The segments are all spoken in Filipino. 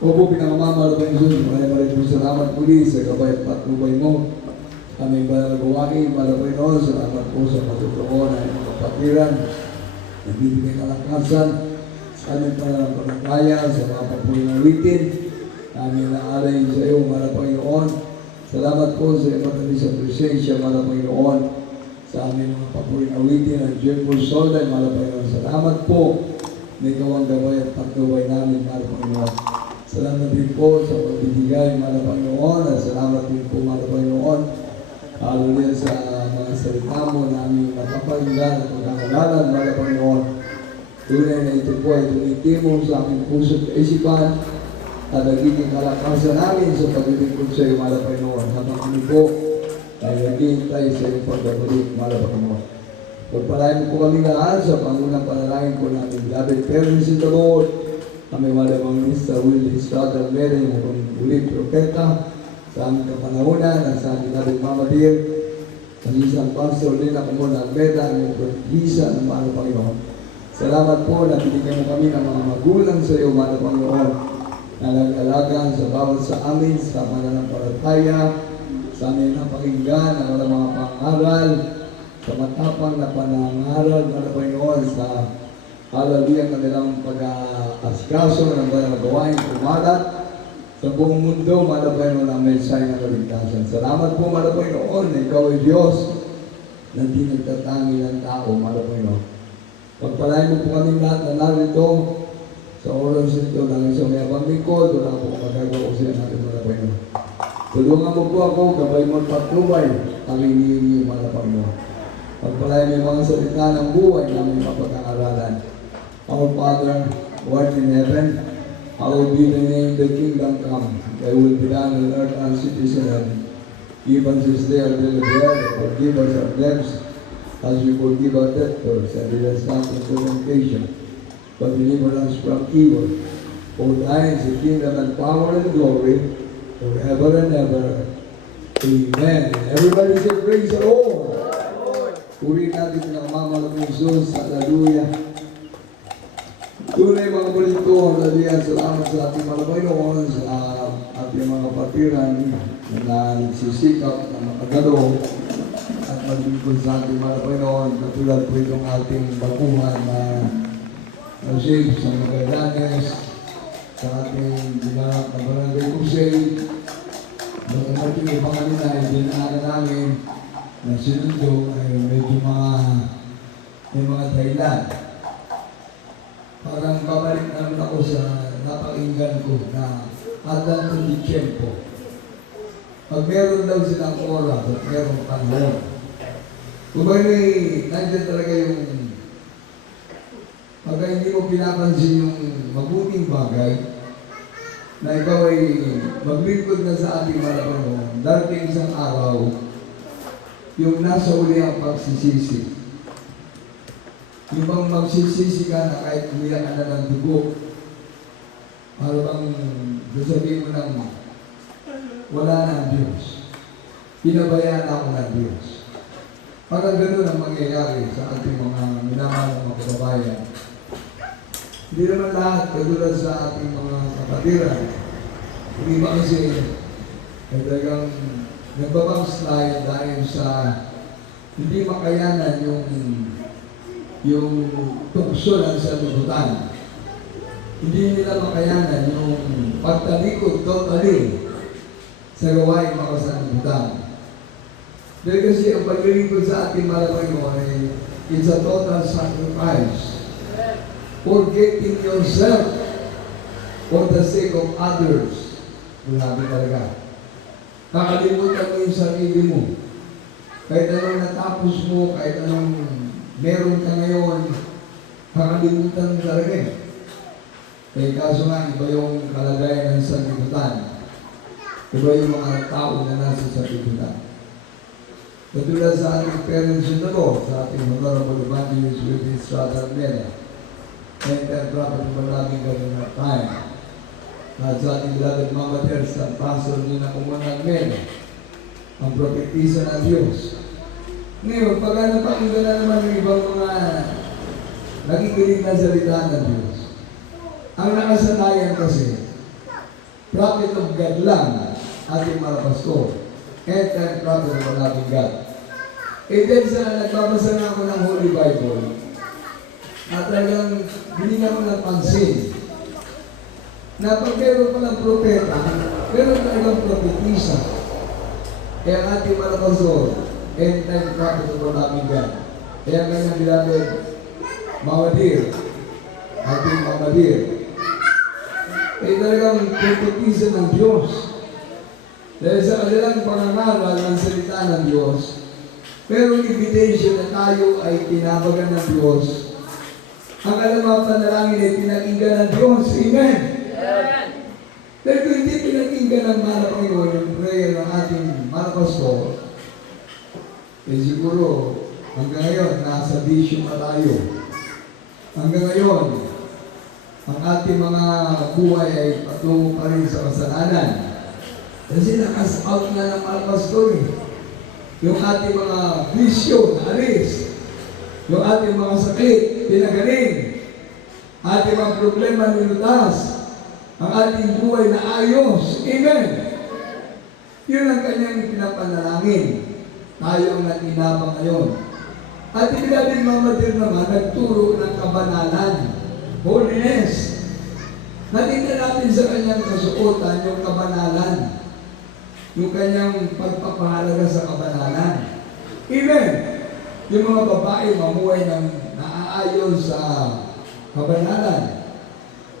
Opo, pinakamamahal ba yung Diyos? Maraming po salamat muli sa gabay at patnubay mo. Aming banal na gawain, malabay noon. Salamat po sa patutuon na iyong kapatiran. Nagbibigay kalakasan sa aming pananampalataya, sa mga papuling awitin. Aming naalay sa iyo, mahal Panginoon. Salamat po sa iyong matamis sa presensya, mahal Panginoon. Sa aming mga papuling awitin, ang Jempo Soldan, mahal Panginoon. Salamat po na ikaw ang gabay at patnubay namin, mahal Panginoon. Salamat din po sa pagbibigay, mahal Panginoon. At salamat din po, mahal Panginoon. Hallelujah sa mga salita mo na aming napapakinggan at pagkakalalan, mahal Panginoon. Tunay na ito po ay tumitimo sa aming puso at isipan at nagiging kalakasan namin sa paglilingkod sa iyo, mahal Panginoon. Habang kami po ay naghihintay sa iyong pagbabalik, mahal Panginoon. Pagpalain mo po kami lahat sa pangunang panalangin po namin. Beloved parents in the Lord, kami malamang Mr. Willie Estrada Almeida, yung ulit propeta sa aming kapanahonan at sa aming nabing Mama Dear, ang isang pastor din ako muna Almeida, ang propetisa ng mahal Panginoon. Salamat po na binigyan mo kami ng mga magulang sa iyo, mahal Panginoon, na nag-alaga sa bawat sa amin, sa mananampalataya, sa aming napakinggan, ang mga pangaral, sa matapang na panangaral, mahal Panginoon, sa hallelujah kanilang pag-asikaso ng mga gawain kumalat sa buong mundo, mahal Panginoon, ang mensahe ng kaligtasan. Salamat po, mahal Panginoon, na ikaw ay Diyos na di nagtatangi ng tao, mahal Panginoon. Pagpalain mo po kami lahat na narito sa oras ito lang sa may abang lingkod, wala po magagawa ko siya natin, mahal Panginoon. Tulungan mo po ako, gabay mo at patnubay, aming hihingi, mahal Panginoon. Pagpalain mo yung mga salita ng buhay namin mapag-aaralan. Our Father, who art in heaven, hallowed be thy name, thy kingdom come. Thy will be done on earth as it is in heaven. Give us this day our daily bread, and forgive us our debts, as we forgive our debtors, and lead us not into temptation, but deliver us from evil. For thine is the kingdom and power and glory, forever and ever. Amen. Everybody say praise the Lord. Puri natin ng Mama ng Jesus. Hallelujah. Tunay mga balito, hallelujah. Salamat sa ating mga Panginoon, sa ating mga kapatiran na nagsisikap na makagalo at maglingkod sa ating mga Panginoon. Katulad po itong ating baguhan na save sa Magallanes, sa ating ginanap na Barangay Crusade. Bagamat yung ibang kanina ay dinaanan namin na sinundo ay medyo may mga dahilan. Parang babalik naman ako sa napakinggan ko na Adán di Tiempo. Pag meron daw silang oras at meron panahon. Kung nandiyan talaga yung pagka hindi mo pinapansin yung mabuting bagay na ikaw ay maglingkod na sa ating mga Panginoon, darating isang araw yung nasa uli ang pagsisisi. Yung bang magsisisi ka na kahit umiyak ka na ng dugo, parang sasabihin mo ng wala na ang Diyos. Pinabayaan ako ng Diyos. Parang gano'n ang mangyayari sa ating mga minamahal ng mga kababayan. Hindi naman lahat katulad sa ating mga kapatiran. Hindi ba kasi talagang nagbabackslide dahil sa hindi makayanan yung tukso ng sanlibutan. Hindi nila makayanan yung pagtalikod totally sa gawain mga sanlibutan. Dahil kasi ang paglilingkod sa ating mga Panginoon ay it's a total sacrifice. Forgetting yourself for the sake of others. Grabe talaga. Nakalimutan mo yung sarili mo. Kahit anong natapos mo, kahit anong meron ka ngayon, kakalimutan mo talaga eh. Kaya kaso nga, iba yung kalagayan ng sanlibutan. Iba yung mga tao na nasa sanlibutan. Katulad sa ating parents in the Lord, sa ating honorable evangelist Willie Estrada Almeida, na-interpret mo laging ganun na time. At sa ating beloved Mama Teresa, ang pastor din na kumunang men, ang propetisa ng Diyos. Ngayon, pagka napakinggan na naman yung ibang mga nakikinig na salita ng Diyos, ang nakasanayan kasi, prophet of God lang ating mga pasto. End-time prophet of ating God. Eh then sa nagbabasa na ako ng Holy Bible, at talagang binigyan ko ng pansin na pag meron palang propeta, meron talagang propetisa. Kaya ang ating mga pasto, end-time prophet of ating God. Kaya kanyang beloved, Mamadir, ating Mamadir, ay talagang propetisa ng Diyos. Dahil sa kanilang pangangaral ng salita ng Diyos, merong evidensya na tayo ay tinabagan ng Diyos. Ang alam mga panalangin ay pinakinggan ng Diyos. Amen? Dahil kung hindi pinakinggan ng mga Panginoon yung prayer ng ating mga pastor, eh siguro hanggang ngayon nasa bisyo pa tayo. Hanggang ngayon, ang ating mga buhay ay patungo pa rin sa kasalanan. Kasi nakas-out na ng mga pastor eh. Yung ating mga bisyo, naalis. Yung ating mga sakit, pinagaling. Ating mga problema, nilutas. Ang ating buhay na ayos. Amen. Yun ang kanyang pinapanalangin. Tayo ang natinabang ngayon. At ibigabing Mamadir naman, nagturo ng kabanalan. Holiness. Natingnan natin sa kanyang kasuotan yung kabanalan. Yung kanyang pagpapahalaga sa kabanalan. Amen. Yung mga babae mamuhay ng naaayon sa kabanalan.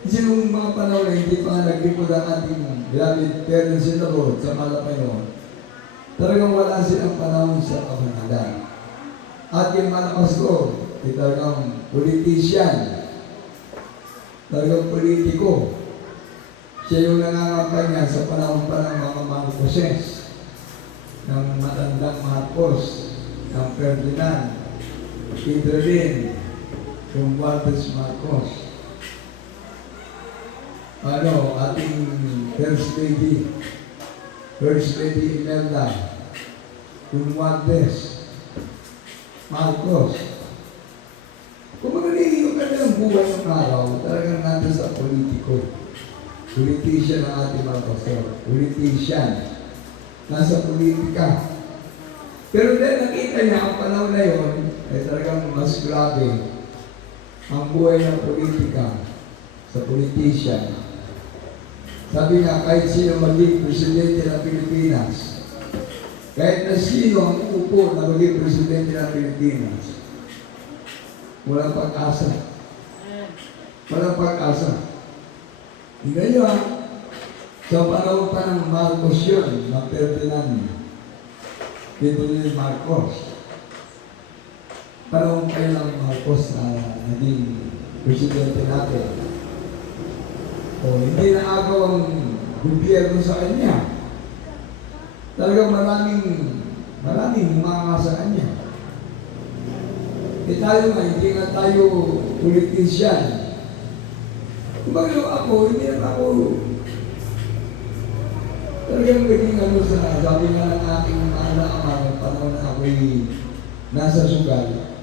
Kasi nung mga panahon na hindi pa naglipod ang ating beloved parents in the Lord sa Malapayon, talagang wala silang panahon sa kabanalan. At yung mga pastor, talagang politician, talagang politiko. Siya yung nangangampanya sa panahon pa ng mga Marcoses, ng matandang Marcos, ng Ferdinand, Idrelin, yung Walters Marcos. Ating First Lady Imelda, yung Walters Marcos. Kung magaling yung kanilang buhay ng araw, talagang nandun sa politiko. Politician ang ating mga pastor. Politician. Nasa politika. Pero dahil nakita niya ang panahon na yun, ay talagang mas grabe ang buhay ng politika sa politician. Sabi nga, kahit sino maging presidente ng Pilipinas, kahit na sino ang upo na maging presidente ng Pilipinas, walang pag-asa. Walang pag-asa. Hindi nyo sa panahon pa ng Marcos yun, ng Ferdinand, Ferdinand Marcos. Panahon kayo ng Marcos na naging presidente natin. O hindi na agaw ang gobyerno sa kanya. Talagang maraming mga sa kanya. Eh tayo nga, hindi nga tayo politician. Kumbaga ako, hindi na ako talagang naging sabi nga ng aking ama, panahon na ako'y nasa sugal.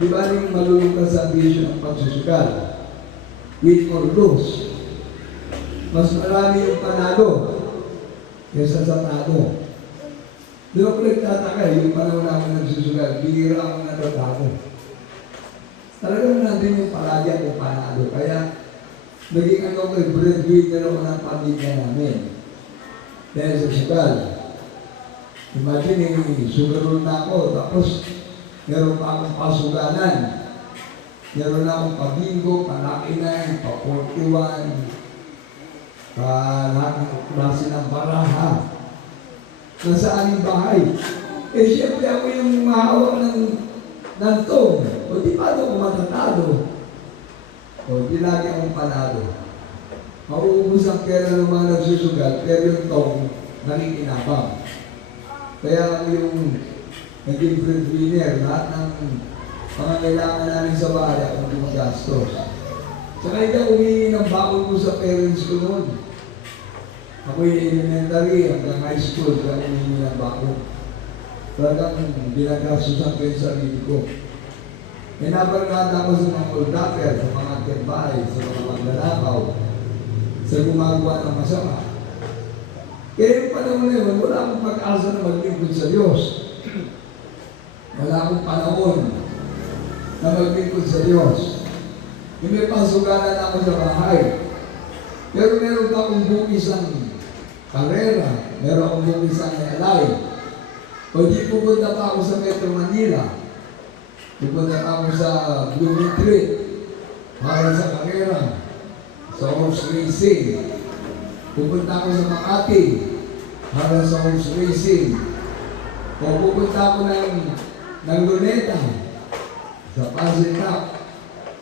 Di ba yung malulungkas sa ambisyon ng pagsusugal? Win or lose. Mas marami yung panalo kaysa sa talo. Di ba ko nagtataka, yung panahon na ako nagsusugal, bihira ako natatalo. Talagang nandun yung palagi ako panalo. Kaya naging breadwinner ako ng pamilya namin. Dahil sa sugal. Imagine, sugarol na ako, tapos meron pa akong pasuganan. Meron na akong pabingo, panakinan, pa-41, lahat ng klase ng baraha. Nasa aming bahay. Eh, siyempre ako yung mahawak ng tong. O di pa ako matatado. O di lagi akong panado. Mauubos ang pera ng mga nagsusugal, pero yung tong nakikinabang. Kaya yung naging breadwinner, lahat ng mga kailangan namin sa bahay, ako gumagastos. Saka hindi ako humingi ng bakod ko sa parents ko noon. Ako yung elementary hanggang high school, kaya humingi ng bakod. Talagang binagastusan ko yung sarili ko. Inabarkada ko sa mga old-upper, sa mga ketbahay, sa mga maglalakaw, sa gumagawa ng masama. Kaya yung panahon na yun, wala akong pag-asa na maglingkod sa Diyos. Wala akong panahon na maglingkod sa Diyos. Yung may pasugalan ako sa bahay. Pero meron akong bukis ang karera, meron akong bukis ang alay. O di pupunta pa ako sa Metro Manila. Pupunta pa ako sa Blooming Street para sa karera, sa horse racing. Pupunta ako sa Makati para sa horse racing. O pupunta ako ng Luneta, sa Pasig Cup,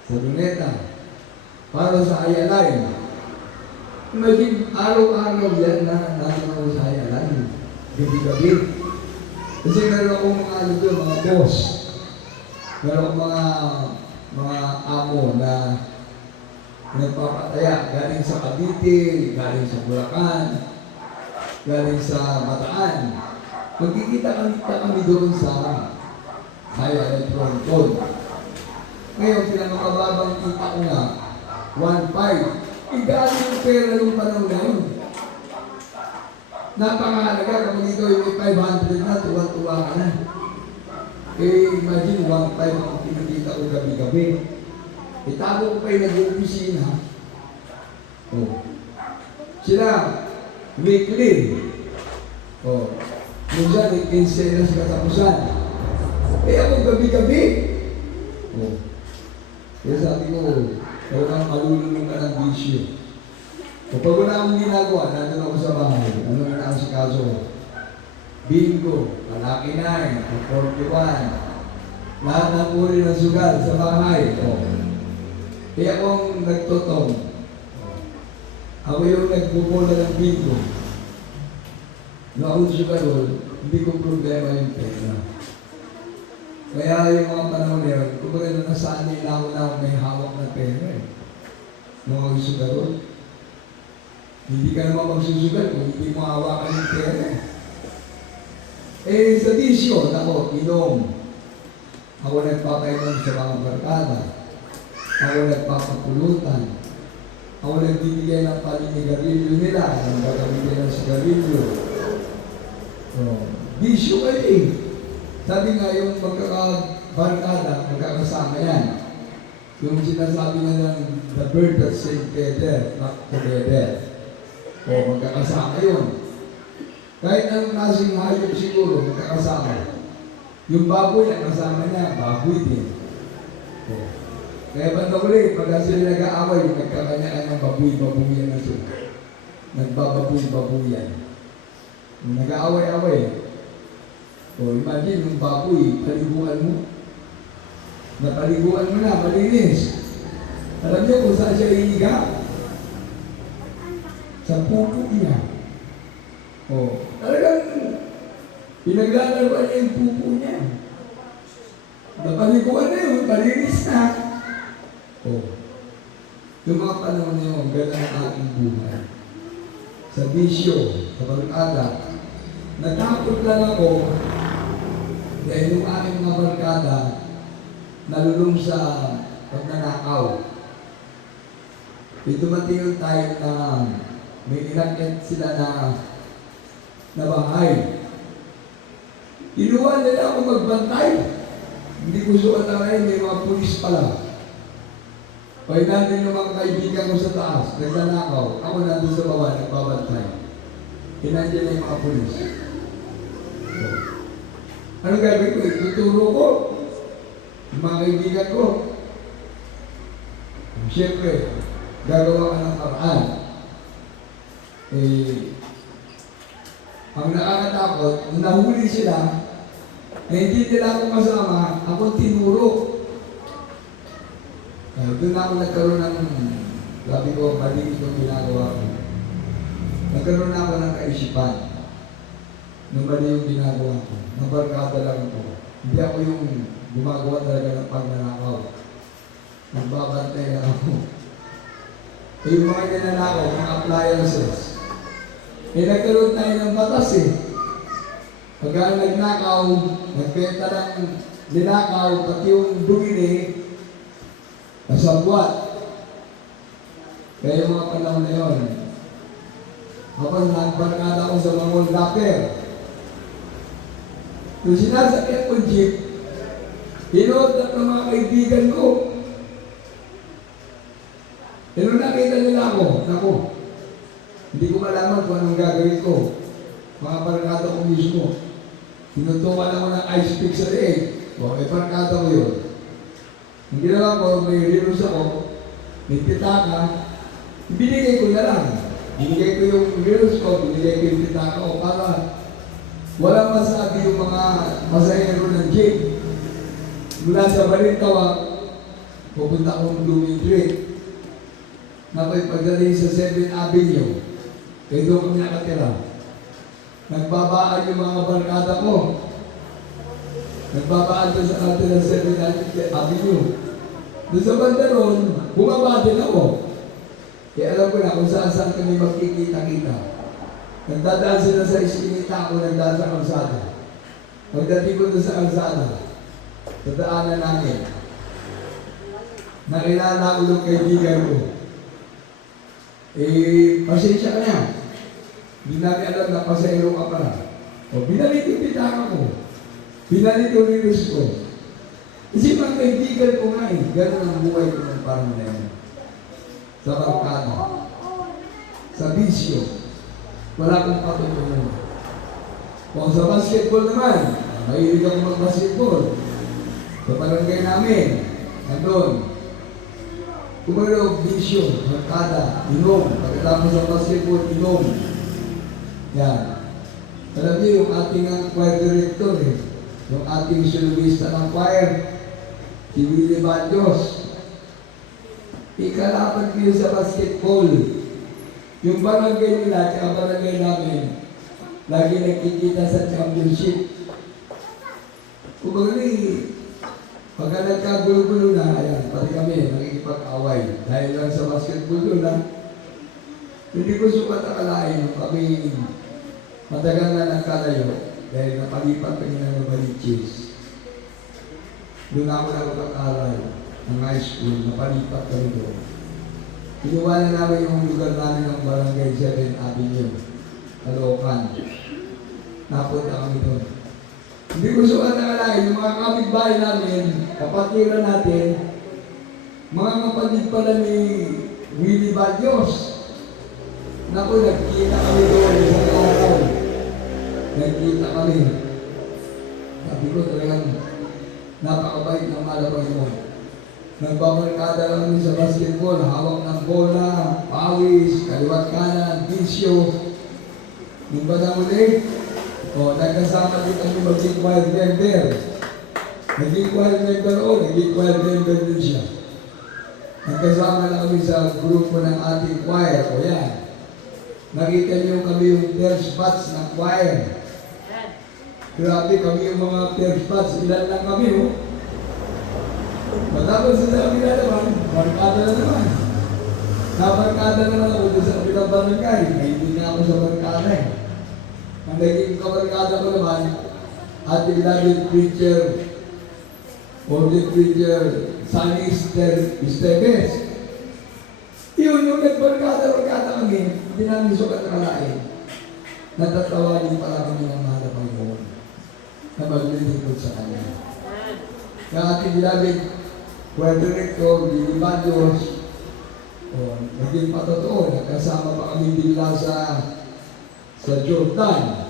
sa Luneta, para sa Ayalay. Imagine, araw-araw yan na nasa ako sa Ayalay. Gabi-gabi. Kasi meron akong mga ano doon, mga boss. Meron akong mga amo na nagpapataya. Galing sa Cavite, galing sa Bulacan, galing sa Bataan. Magkikita kami doon sa Ayalay Fronton. Ngayon, pinamakababang kita ko nga, 1.5. Galing yung pera ng panahon na yun. Napakahalaga kapag ikaw yung may 500 na, tuwa-tuwa ka na. Imagine, 1.5 ang pinakita ko gabi-gabi. Itago ko pa yung nag-uusina. Sila, weekly. Minsan, kinsenas katapusan. Ako gabi-gabi. Kaya sabi ko, talagang malulunong ka ng bisyo. Kapag wala akong ginagawa, nandun ako sa bahay, ano yung naasikaso ko? Bingo, malaki na 41, lahat ng uri ng sugal sa bahay. Kaya akong nagtotong. Ako yung nagbubola ng bingo. Nung akong sugarol, hindi ko problema yung pera. Kaya yung mga panahon na yun, kumbaga na nasanay na ako may hawak na pera. Nung ako sugarol, hindi ka naman magsusugal kung hindi mo hawakan yung pera. Sa bisyo, ako, inom. Ako nagpapainom sa mga barkada. Ako nagpapapulutan. Ako nagbibigay ng paninigarilyo nila, ng bagabigay ng sigarilyo. Bisyo kayo eh. Sabi nga yung magkakabarkada, magkakasama yan. Yung sinasabi nga ng the bird that sings together, not together. Magkakasama yun. Kahit anong klaseng hayop siguro, magkakasama. Yung baboy na kasama niya, baboy din. Kaya banda ulit, pag sila nag-aaway, nagkakanya-kanya ng baboy-babuyan na sila. Nagbababoy-babuyan. Nag-aaway-aaway. Imagine yung baboy, paliguan mo. Napaliguan mo na, malinis. Alam niyo kung saan siya hihiga? Sa pupo niya. Talagang pinaglalaruan niya yung pupo niya. Napaliguan na yun, malinis na. Yung mga panahon na yun, gano'n ang aking buhay. Sa bisyo, sa barkada, natakot lang ako dahil yung aking mga barkada nalulong sa pagnanakaw. Dumating yung time na may inakit sila na bahay. Inuwan nila ako magbantay. Hindi ko suotangay, may mga pulis pala. Pag natin yung mga kaibigan ko sa taas, nagnanakaw, ako nandun sa bawah, nagbabantay. Nandiyan na yung mga pulis. Ano gagawin ko? Ituturo ko. Yung mga kaibigan ko. Siyempre, gagawa ka ng paraan. Ang nakakatakot, nung nahuli sila, na hindi nila ako kasama, ako tinuro. Doon ako nagkaroon ng, sabi ko, mali itong ginagawa ko. Nagkaroon ako ng kaisipan. Nung mali yung ginagawa ko. Nabarkada lang ko. Hindi ako yung gumagawa talaga ng pagnanakaw. Nagbabantay na ako. Yung mga ginanakaw, mga appliances. Nagkaroon tayo ng batas eh. Pagka nagnakaw, nagbenta ng linakaw, pati yung bumili, kasabwat. Kaya yung mga panahon na yun, Habang nagbarkada ko sa mga rapper. Kung sinasakyan ko jeep, hinood na ng mga kaibigan ko. Pero nakita nila ako, hindi ko malaman kung anong gagawin ko. Mga barkada ko mismo. Tinutukan ako ng ice pick sa leeg. O, barkada ko yun. Hindi naman ko, may reels ako, may pitaka, binigay ko na lang. Binigay ko yung reels ko, binigay ko yung pitaka ko para walang masabi yung mga masayero ng jeep. Mula sa Balintawak, pupunta akong Blooming Creek. Nakoy pagdating sa 7th Avenue, kaya doon kami nakatira. Nagbabaan yung mga barkada ko. Nagbabaan doon sa atin ng 7th Avenue. Doon sa banda ron, bumaba din ako. Kaya alam ko na kung saan kami magkikita-kita. Nagdadaan sila sa iskinita ako, nagdaan sa kalsada. Pagdating ko doon sa kalsada, sa daanan namin, nakilala ko yung kaibigan ko. Pasensya ka na. Hindi namin alam na pasayro ka pala. O, binalik yung pitaka ko. Binalik yung reels ko. Kasi mga kaibigan ko nga ganun ang buhay ko ng parang na yun. Sa barkada. Sa bisyo. Wala akong patutungan. Kung sa basketball naman, mahilig ako mag-basketball. Sa barangay namin, nandun. Kumalo, bisyo, barkada, inom. Pagkatapos sa basketball, inom. Yan. Alam niyo yung ating choir director yung ating soloista ng choir, si Willie Banjos. Ikalaban ko sa basketball. Yung barangay nila, tsaka barangay namin, lagi nagkikita sa championship. Kumbaga pagka nagkagulo-gulo na, ayan, pati kami, nakikipag-away. Dahil lang sa basketball doon na, hindi ko sukat akalain kami matagal na nagkalayo dahil napalipat kami ng Novaliches. Doon ako nakapag-aral ng high school, napalipat kami doon. Inuwanan namin yung lugar namin ng Barangay 7th Avenue, Caloocan. Napunta kami doon. Hindi ko sukat akalain, yung mga kapitbahay namin, kapatiran natin, mga kapatid pala ni Willie Banjos. Naku, nagkita kami doon isang araw. Nagkita kami. Sabi ko talagang napakabait ng malabay mo. Nagbabarkada lang kami sa basketball, hawak ng bola, pawis, kaliwat kanan, bisyo. Nung ba na muli? Nagkasama din kami maging choir member. Naging choir member naging choir member din siya. Nagkasama na kami sa grupo ng ating choir. O yan. Nakita niyo kami yung first batch ng choir. Grabe kami yung mga first batch. Ilan lang kami, Matapos sa kabila naman, barkada na naman. Nabarkada naman ako doon sa kabilang barangay. Hindi na ako sa barkada Ang naging kabarkada ko naman, ating beloved preacher, ordained preacher, Sunny Esteves. Yun yung nagbarkada kami, hindi namin sukat nakalain. Natatawagin pala kami ng mahal na Panginoon na maglilingkod sa Kanya. Yung ating beloved choir director, Willie Banjos, naging patotoo, nagkasama pa kami bigla sa Jordan.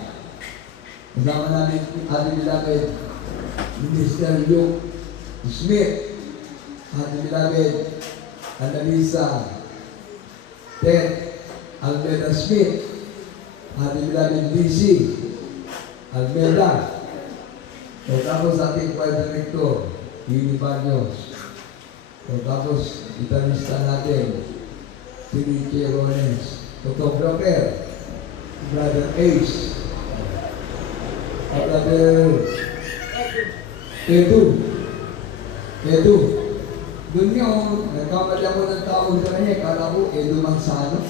Kasama namin ating beloved Minister Luke Smith, ating beloved Annalisa Ted Almeda Smith, ating beloved DC Almeda, tapos ating choir director, Willie Banjos, tapos gitarista natin, si Richie Rones, photographer, Brother Ace, Brother Edu. Doon nga, nagkamali ako ng tao sa kanya, kala ko Edu Mansano.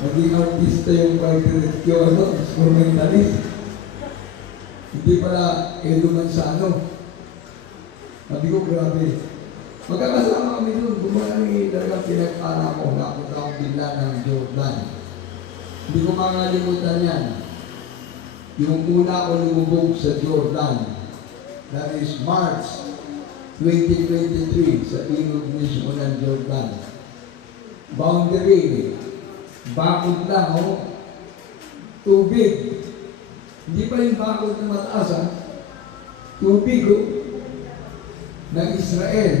Naging artista yung instrumentalist. Hindi pala Edu Mansano. Sabi ko, grabe. Magkakasama kami doon, bumalik talagang pinag-ara ko, napunta akong bigla ng Jordan. Hindi ko makalimutan yan. Yung una ko lumubog sa Jordan, that is March 2023, sa ilog mismo ng Jordan. Boundary, bakod lang, oh. Tubig. Hindi pa yung bakod na mataas, ha? Tubig, oh. Ng Israel.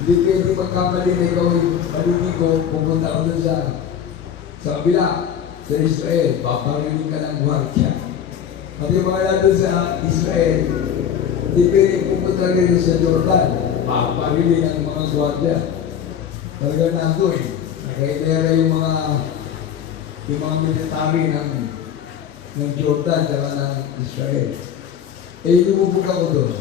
Hindi pwede magkamali na ikaw yung maliligo, pupunta ka doon sa kabila, sa Israel, paparinig ka ng gwardiya. Pati mga natin sa Israel, hindi pwede pupunta rin sa Jordan, paparinig ang mga gwardiya. Talaga nandun, nakailera yung mga military ng Jordan at ng Israel. Eh, lumubog ako doon.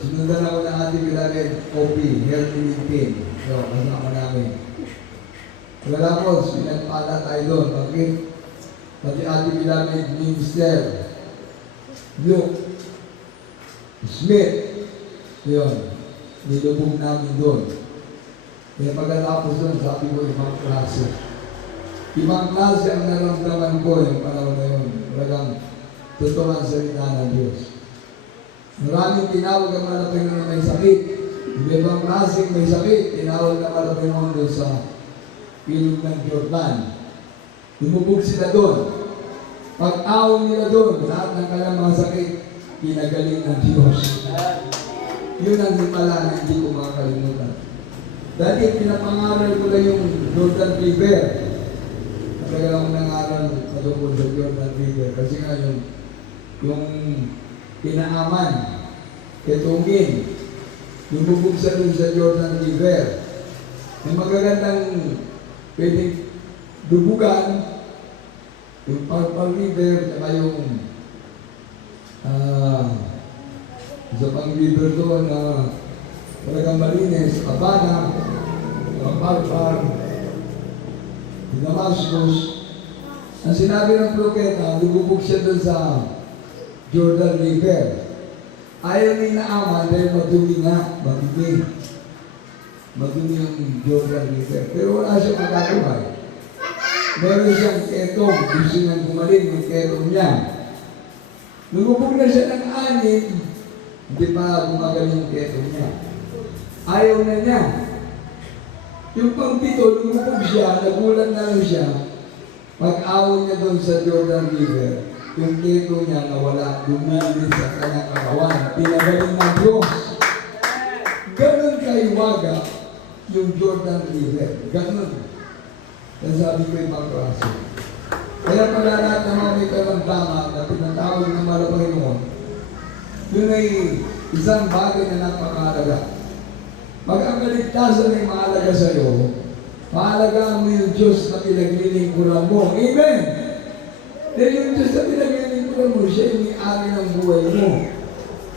Sinundan ako ng ating beloved Kobe, Healthy Living. So, kasama namin. Wala po, pinagpala tayo doon. Bakit? Pati ating beloved Minister, Luke Smith. Yun, nilubog namin doon. Kaya pagkatapos doon, sabi ko, ibang klase. Ibang klase ang naramdaman ko yung panahon na yun. Talagang totoo ang salita ng Diyos. Maraming tinawag ang mga Panginoon na may sakit. Ibang klaseng may sakit, tinawag ng mga Panginoon doon sa ilog ng Jordan. Lumubog sila doon. Pag-awang nila doon, lahat ng kanilang mga sakit, pinagaling ng Diyos. Yun ang himala na hindi ko makakalimutan. Dati pinapangaral ko lang yung Jordan River. Talaga akong nangaral patungkol sa Jordan River. Kasi nga yung pinaaman, ketungin, lumubog sa dun sa Jordan River. May magagandang pwedeng dubugan, yung Parpal River, saka yung isa pang river doon na talagang malinis, Abana, Parpal, Damascus. Ang sinabi ng propeta, lumubog siya doon sa Jordan River. Ayaw ni Naaman dahil madumi nga, madumi. Madumi yung Jordan River. Pero wala siyang magagawa. Meron siyang ketong, gusto niyang gumaling yung ketong niya. Lumubog na siya ng 6, hindi pa gumagaling yung ketong niya. Ayaw na niya. Yung pang-7, lumubog siya, nagulat na lang siya. Pag-awon niya doon sa Jordan River, yung keto niya nawala, dumilis sa kanyang katawan, pinagaling ng Diyos. Ganon kaiwaga yung Jordan River. Ganon. Kaya sabi ko yung mga klase. Kaya pala lahat ng mga may karamdaman na pinatawag ng mga Panginoon, yun ay isang bagay na napakahalaga. Pag ang kaligtasan ay mahalaga sa iyo, mahalagaan mo yung Diyos na pinaglilingkuran mo. Amen! Dahil yung Diyos na pinaglilingkuran mo, siya yung may-ari ng buhay mo.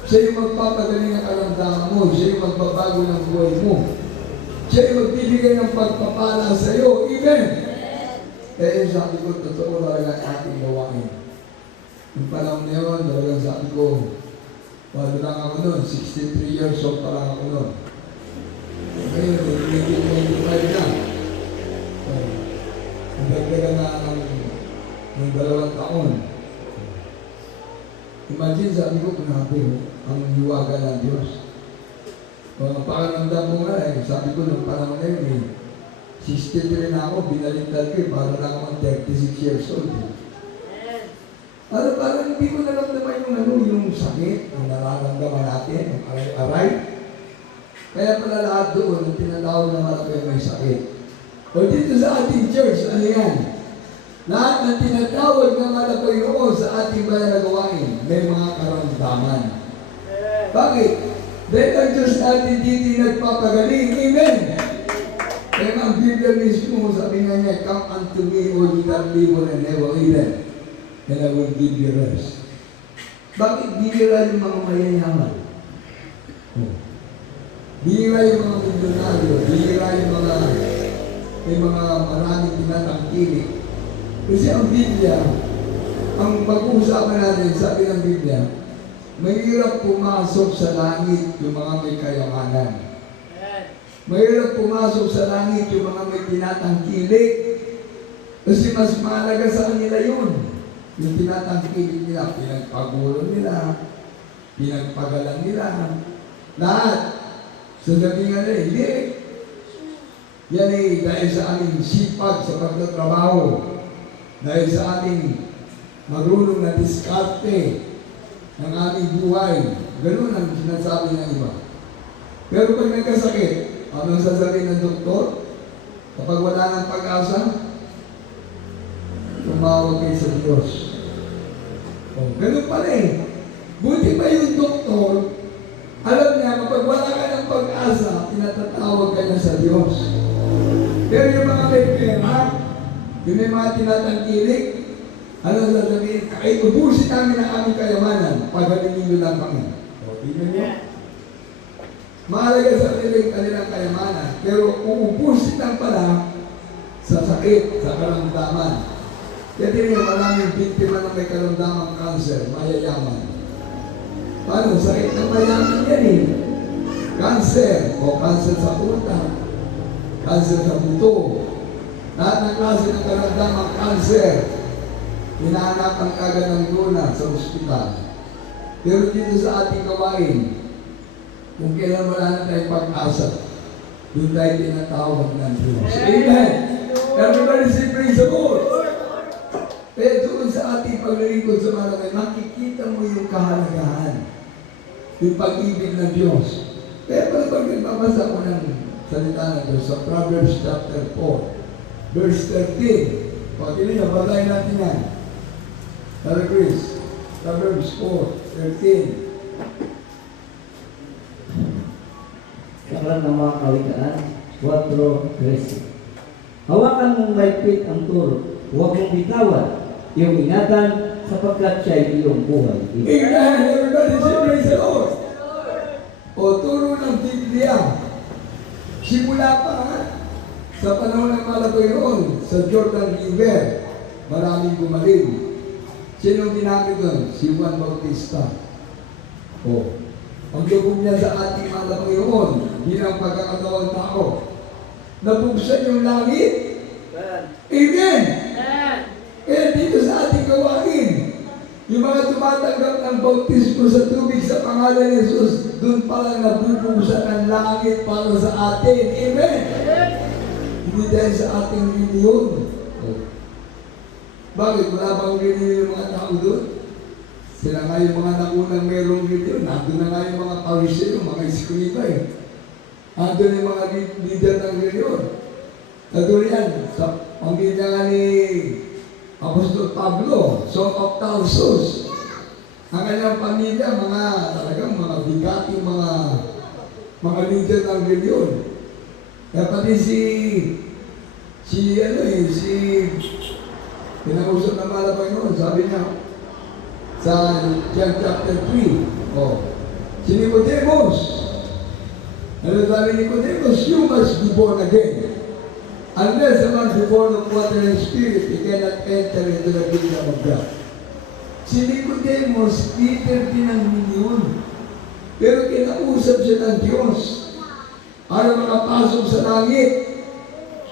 Siya yung magpapagaling ng karamdaman mo. Siya yung magbabago ng buhay mo. Siya yung magbibigay ng pagpapala sa iyo. Amen! Kaya sabi ko, totoo talaga ang ating gawain. Yung panahon na yun, talagang sabi ko, wala lang ako noon, 63 years old pa lang ako noon. Ngayon, 25 na. Nagdagdagan na ng 2 taon. Imagine, sabi ko, kunabi ang hiwaga ng Diyos. Pakaramdam ko nga sabi ko, nung panahon na yun, 63 na ako, binaliktad ko para lang akong 36 years old. Parang hindi ko naramdaman yung sakit, ang nararamdaman natin, ang aray-aray. Kaya pala lahat doon, ang tinatawag na malaki may sakit. O dito sa ating church, ano yan? Lahat ng tinatawag na malaki noon sa ating bayan na gawain, may mga karamdaman. Bakit? Dahil ang Diyos natin dito nagpapagaling. Amen! Kaya ang Biblia mismo, sabi nga niya, come unto me, all ye that labor and heavy laden, and I will give you rest. Bakit bihira yung mga mayayaman? Bihira yung mga milyonaryo, bihira yung mga maraming tinatangkilik. Kasi ang Biblia, ang pag-uusapan natin, sabi ng Biblia, mahirap pumasok sa langit yung mga may kayamanan. Mahirap pumasok sa langit yung mga may tinatangkilik. Kasi mas mahalaga sa kanila yun. Yung tinatangkilik nila, pinagpagulo nila, pinagpagalan nila, lahat. Sasabihin nga nila, hindi. Yan dahil sa aming sipag sa pagtatrabaho, dahil sa aming marunong na diskarte ng aming buhay. Ganun ang sinasabi ng iba. Pero pag nagkasakit, anong sasabihin ng doktor? Kapag wala ng pag-asa, tumawag kayo sa Diyos. Ganun pala eh. Buti pa yung doktor, alam niya, kapag wala ka ng pag-asa, pinatatawag ka niya sa Diyos. Pero yung mga may pera, yung may mga tinatangkilik, ano sasabihin? Ay, ubusin namin ang aming kayamanan, pagalingin nyo lang kami. O, tingnan nyo. Mahalaga sa kanila yung kanilang kayamanan, pero uubusin lang pala sa sakit, sa karamdaman. Kaya din yung maraming biktima ng may karamdamang cancer, mayayaman. Paano? Sakit ng mayaman yan eh. Cancer, o cancer sa utak, cancer sa buto, lahat ng klase ng karamdamang cancer, hinahanap ang kagad ng luna sa ospital. Pero dito sa ating gawain, kung kailan wala na tayong pag-asa, doon tayo tinatawag ng Diyos. Amen! Everybody say praise the Lord! Kaya doon sa ating paglilingkod sa maramay, makikita mo yung kahalagahan, yung pag-ibig ng Diyos. Kaya pala pag nagbabasa ko ng salita ng Diyos sa Proverbs chapter 4, verse 13. Pag basahin natin yan. Brother Chris, Proverbs 4:13. Aklat ng mga Kawikaan 4:13. Hawakan mong maigpit ang turo, huwag mong bitawan iyong ingatan sapagkat siya'y iyong buhay. Amen! Everybody say praise the Lord! O turo ng Biblia. Simula pa sa panahon ng Malabaynoon, sa Jordan River, maraming gumaling. Sino ginamit doon? Si Juan Bautista. O, ang lubog niya sa ating Malabaynoon, bilang pagkakatawang tao, nabuksan yung langit. Amen! Kaya dito sa ating gawain, yung mga tumatanggap ng bautismo sa tubig sa pangalan ni Jesus, doon palang nabubuksan ang langit para sa atin. Amen! Hindi dahil sa ating reliyon. Bakit? Wala bang reliyon yung mga tao doon? Sila nga yung mga naunang mayroong reliyon. Nandun na nga yung mga Pariseo, mga Eskriba eh. Nandun yung mga leader ng reliyon. Nandun yan, sa pamilya nga ni Apostol Pablo, Saul of Tarsus. Ang kanyang pamilya, talagang mga bigating mga leader ng reliyon. Kaya pati pinausap na malabay noon, sabi niya, sa John chapter 3, si Nicodemus, ano sabi ni Nicodemus, you must be born again. Unless a man be born of water and spirit, he cannot enter into the kingdom of God. Si Nicodemus, leader din ng milyon. Pero kinausap siya ng Diyos para makapasok sa langit.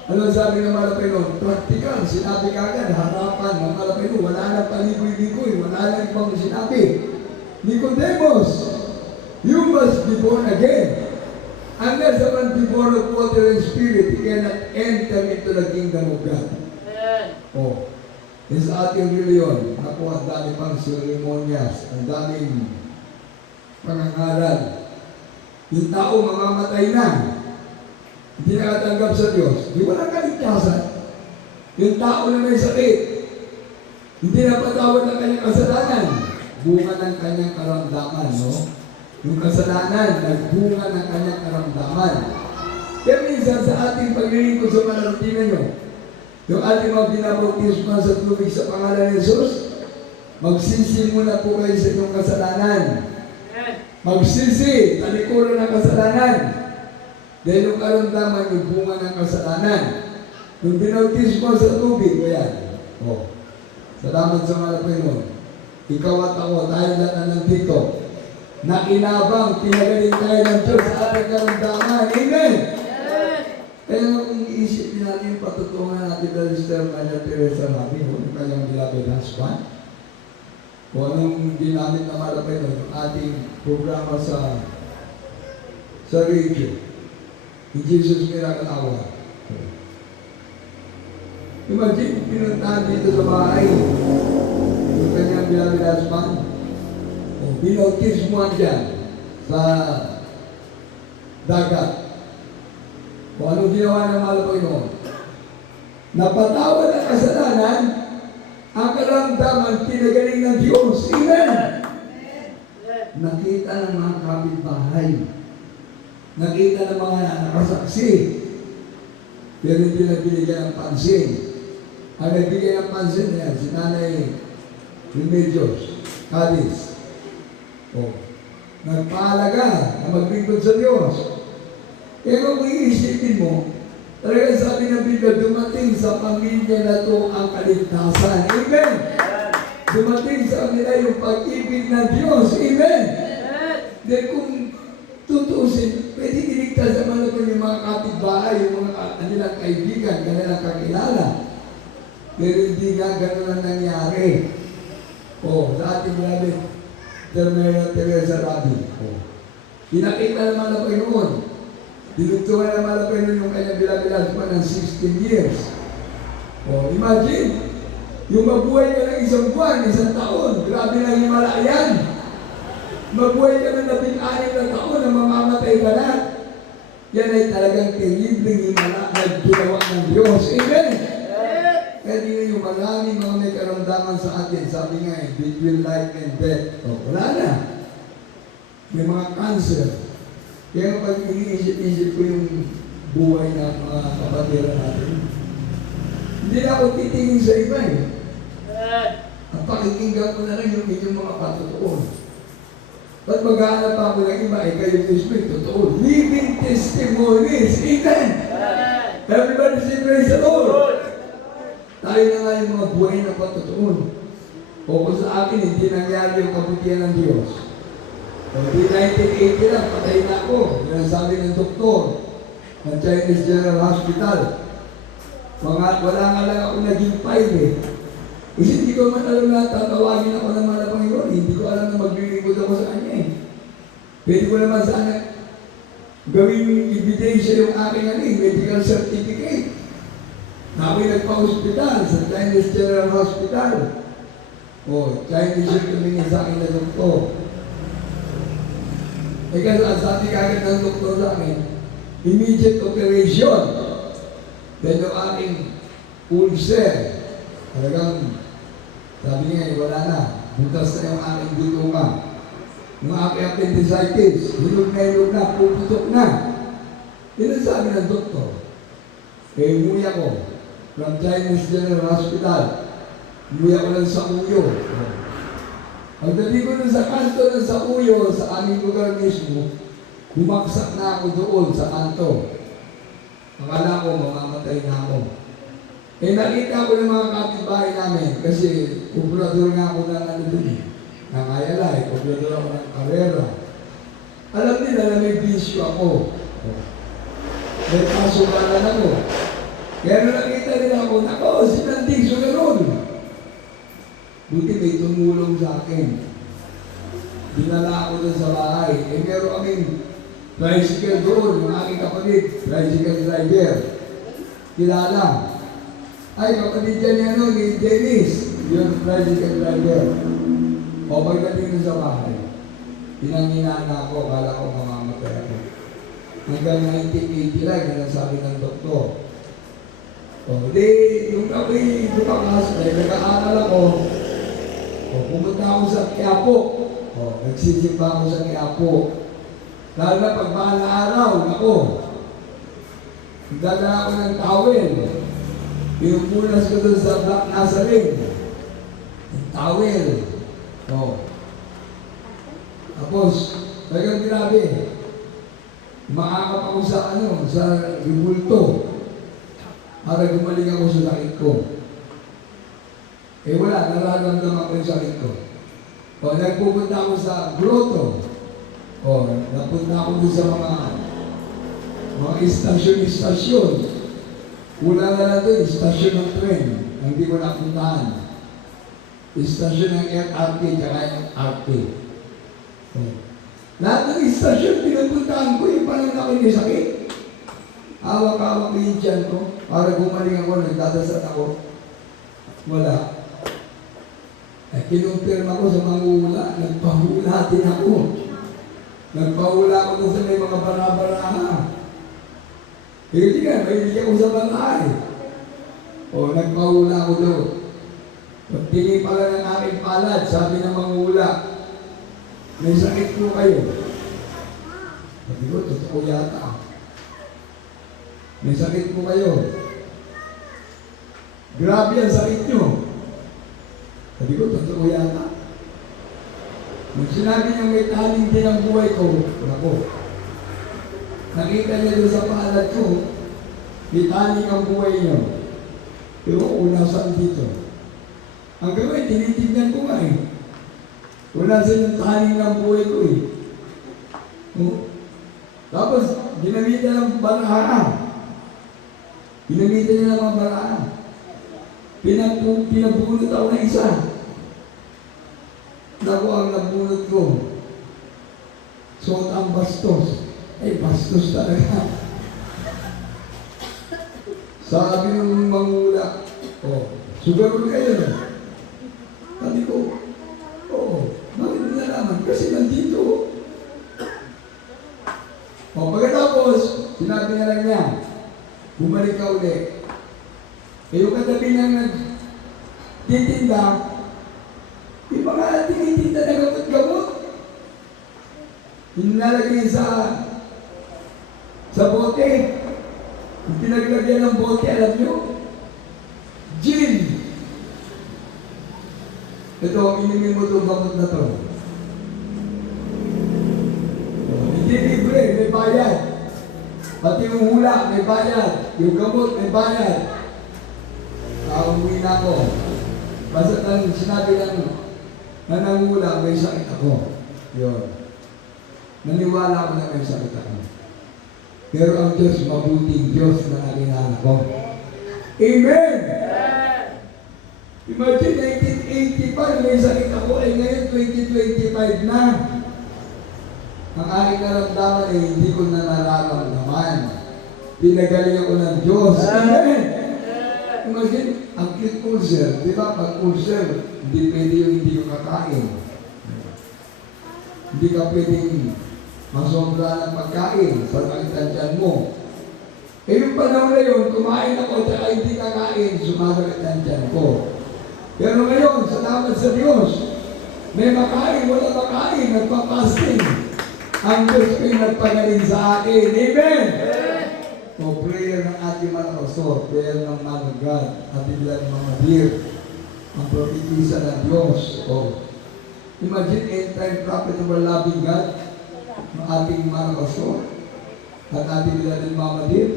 Ano sabi ng malapay noon? Praktikal, sinabi kagad, harapan ng malapay noon. Wala na paligoy-ligoy, wala na ibang sinabi. Nicodemus, you must be born again. Unless a man be born of water and spirit, he cannot enter into the kingdom of God. Yung sa ating reliyon, ako ang dami pang seremonyas, ang daming pangangaral. Yung tao mamamatay na, hindi nakatanggap sa Diyos, di walang kaligtasan. Yung tao na may sakit, hindi napatawad ng kanyang kasalanan, bunga ng kanyang karamdaman, no? Yung kasalanan, nagbunga ng kanyang karamdaman. Kaya minsan sa ating paglilingkod sa mananatina nyo, yung ating mga binabautismo sa tubig sa pangalan ni Jesus, magsisi muna po kayo sa inyong kasalanan. Magsisi, talikuran ng kasalanan. Dahil yung karamdaman, yung bunga ng kasalanan. Yung binautismo sa tubig, ayan. Salamat sa mga Panginoon. Ikaw at ako, tayo lahat na nandito. Nakinabang, pinagaling tayo ng Diyos sa ating karamdaman. Amen! Kaya kung iisipin natin yung patutungan natin na Sister Maria Teresa Rabi, yung kanyang beloved husband, kung anong ginamit na malapay nun, yung ating programa sa radio, yung Jesus Miracle Hour. Imagine, pinuntahan dito sa bahay, yung kanyang beloved husband, binautismuhan dyan sa dagat. Kung ano ginawa ng malapay noon. Napatawad ang kasalanan, ang karamdaman, pinagaling ng Diyos. Amen! Nakita ng mga kapitbahay. Nakita ng mga nakasaksi. Pero hindi na binigyan ng pansin. Ang nagbigay ng pansin niya, si Nanay Remedios, Cadiz. Nagpaalaga na maglingkod sa Diyos. Kaya kung iisipin mo, talagang sabi ng Biblia, dumating sa pamilya na to ang kaligtasan. Amen! Dumating sa kanila yung pag-ibig ng Diyos. Amen! Dahil kung tutusin, pwede iligtas sa mga yung mga kapitbahay, yung mga kanilang kaibigan, kanilang kakilala. Pero hindi nga ganun ang nangyari. Sa ating beloved Teresa Rabi. Pinakita naman na Panginoon. Dinugtungan naman na Panginoon yung kanyang bilabilas pa ng 16 years. Imagine, yung mabuhay ka ng isang buwan, isang taon, grabe na himala yan. Mabuhay ka ng 16 na taon na mamamatay ka na. Yan ay talagang terribleng himala na ginawa ng Diyos. Amen! Kaya din yung maraming mga may karamdaman sa atin. Sabi nga between life and death. Wala na. May mga cancer. Kaya pag iniisip-isip ko yung buhay ng mga kapatira natin, hindi na ako titingin sa iba eh. Ang pakikinggan ko na lang yung inyong mga patutuon. Ba't maghahanap ako ng iba, kayo mismo yung totoo. Living testimonies. Amen! Everybody say praise the Lord! Tayo na nga yung mga buhay na patutuon. Kung sa akin, hindi nangyari yung kabutihan ng Diyos. Hindi 1980 lang, patay na ako. Yan sabi ng doktor ng Chinese General Hospital. Wala nga lang ako naging file eh. Kasi hindi ko man alam na tatawagin ako ng mga Panginoon. Hindi ko alam na maglilingkod ako sa Kanya eh. Pwede ko naman sana gawing ebidensya yung aking medical certificate. Na ako'y nagpa-hospital sa Chinese General Hospital. Chinese yung tumingin sa akin na doktor. Kasi sabi kagad ng doktor sa akin, immediate operation. Dahil yung aking ulcer, talagang, sabi niya, wala na. Butas na yung aking dutunga. Yung aking appendicitis, hilog na, puputok na. Yun ang sabi ng doktor. Umuwi ako from Chinese General Hospital. Umuwi ako lang sa Uyo. Pagdating ko nun sa kanto ng sa Uyo, sa aming lugar mismo, bumaksak na ako doon sa kanto. Akala ko, mamamatay na ako. Nakita ko ng mga kapitbahay namin, kasi kubrador nga ako ng doon eh. Ng Ayalay, kubrador ako ng Carrera. Alam nila na may bisyo ako. May pasukalan ako. Kaya nung nakita nila ako, nako, sinanding sugaron. Buti may tumulong sa akin. Dinala ako doon sa bahay. Meron kaming tricycle doon, yung aking kapatid, tricycle driver. Kilala. Ay, kapatid dyan yan ni Dennis, yung tricycle driver. Pagdating doon sa bahay, pinanginaan ako, kala ko mamamatay ako. Hanggang 1980 lang, yan ang sabi ng doktor. Yung ako'y bumakas, nag-aaral ako, pumunta ako sa Quiapo. Nagsisimba ako sa Quiapo. Lalo na pag mahal na araw, ako, nagdala ako ng towel. Pinupunas ko doon sa Black Nazarene. Yung towel. Tapos, talagang grabe. Maakap ako sa ribulto. Para gumaling ako sa sakit ko. Wala, nararamdaman ko yung sakit ko. Nagpupunta ako sa grotto. Napunta ako doon sa mga Mga istasyon-istasyon. Una na lang doon, istasyon ng tren. Ang hindi ko napuntahan. Istasyon ng LRT, tsaka MRT. Oh. Lahat ng istasyon, pinupuntahan ko, yung parang ako may sakit. Hawak-hawak ko yung tiyan ko. Para gumaling ako, nagdadasal ako. Wala. Eh, kinumpirma ko sa mangula, nagpahula din ako. Nagpahula ako doon sa may mga bara-baraha. Hindi nga, mahilig ako sa bahay. O, nagpahula ako doon. Pagtingin pala ng aking palad, sabi ng mangula, may sakit po kayo. Sabi ko, totoo yata. May sakit po kayo. Grabe ang sakit nyo. Sabi ko, totoo yata. Nung sinabi niya may taling din ang buhay ko, ako. Nakita niya doon sa palad ko, may taling ang buhay niyo. Pero una saan dito? Ang gawin, tinitignan ko nga eh. Wala silang taling ng buhay ko eh. Tapos, ginamitan ng baraha. Ginamitan niya ng mga baraha. Pinabunot ako ng isa. Naku ang nabunot ko. Suot ang bastos. Ay, bastos talaga. Sabi ng mangula, sugarol kayo na. Sabi ko, bakit mo nalaman? Kasi nandito. Pagkatapos, sinabi na lang niya, bumalik ka ulit. Yung katabi ng nagtitinda, yung mga tinitinda na gamot-gamot, hinalagay sa bote. Yung pinaglagyan ng bote, alam nyo? Gin! Ito, inimin mo itong gamot na ito. Hindi libre, may bayad. Pati yung hula, may bayad. Yung gamot, may bayad. Umuwi na ako. Basta lang sinabi lang na nangula, may sakit ako. Yun. Naniwala ko na may sakit ako. Pero ang Diyos, mabuting Diyos na nakinala ko. Amen! Imagine, 1985, may sakit ako. Ngayon, 2025 na. Ang aking naramdaman ay hindi ko na nararamdaman. Pinagaling ako ng Diyos. Amen! Imagine, ang cute ulcer, di ba? Pag ulcer, hindi pwede yung hindi ko kakain. Hindi ka pwedeng masobra ng pagkain sa takitan mo. Eh yung panahon na yun, kumain ako at hindi kakain, sumasakit ang tiyan ko. Pero ngayon, salamat sa Diyos, may makain, wala makain, nagpapasting. Ang Diyos ko'y nagpagaling sa akin. Amen! O prayer ng ating mga pastor, prayer ng man of God, ating bilang mga dear, ang propetisa ng Diyos. O, imagine end-time prophet of our loving God, ng ating mga pastor, at ating bilang mga dear.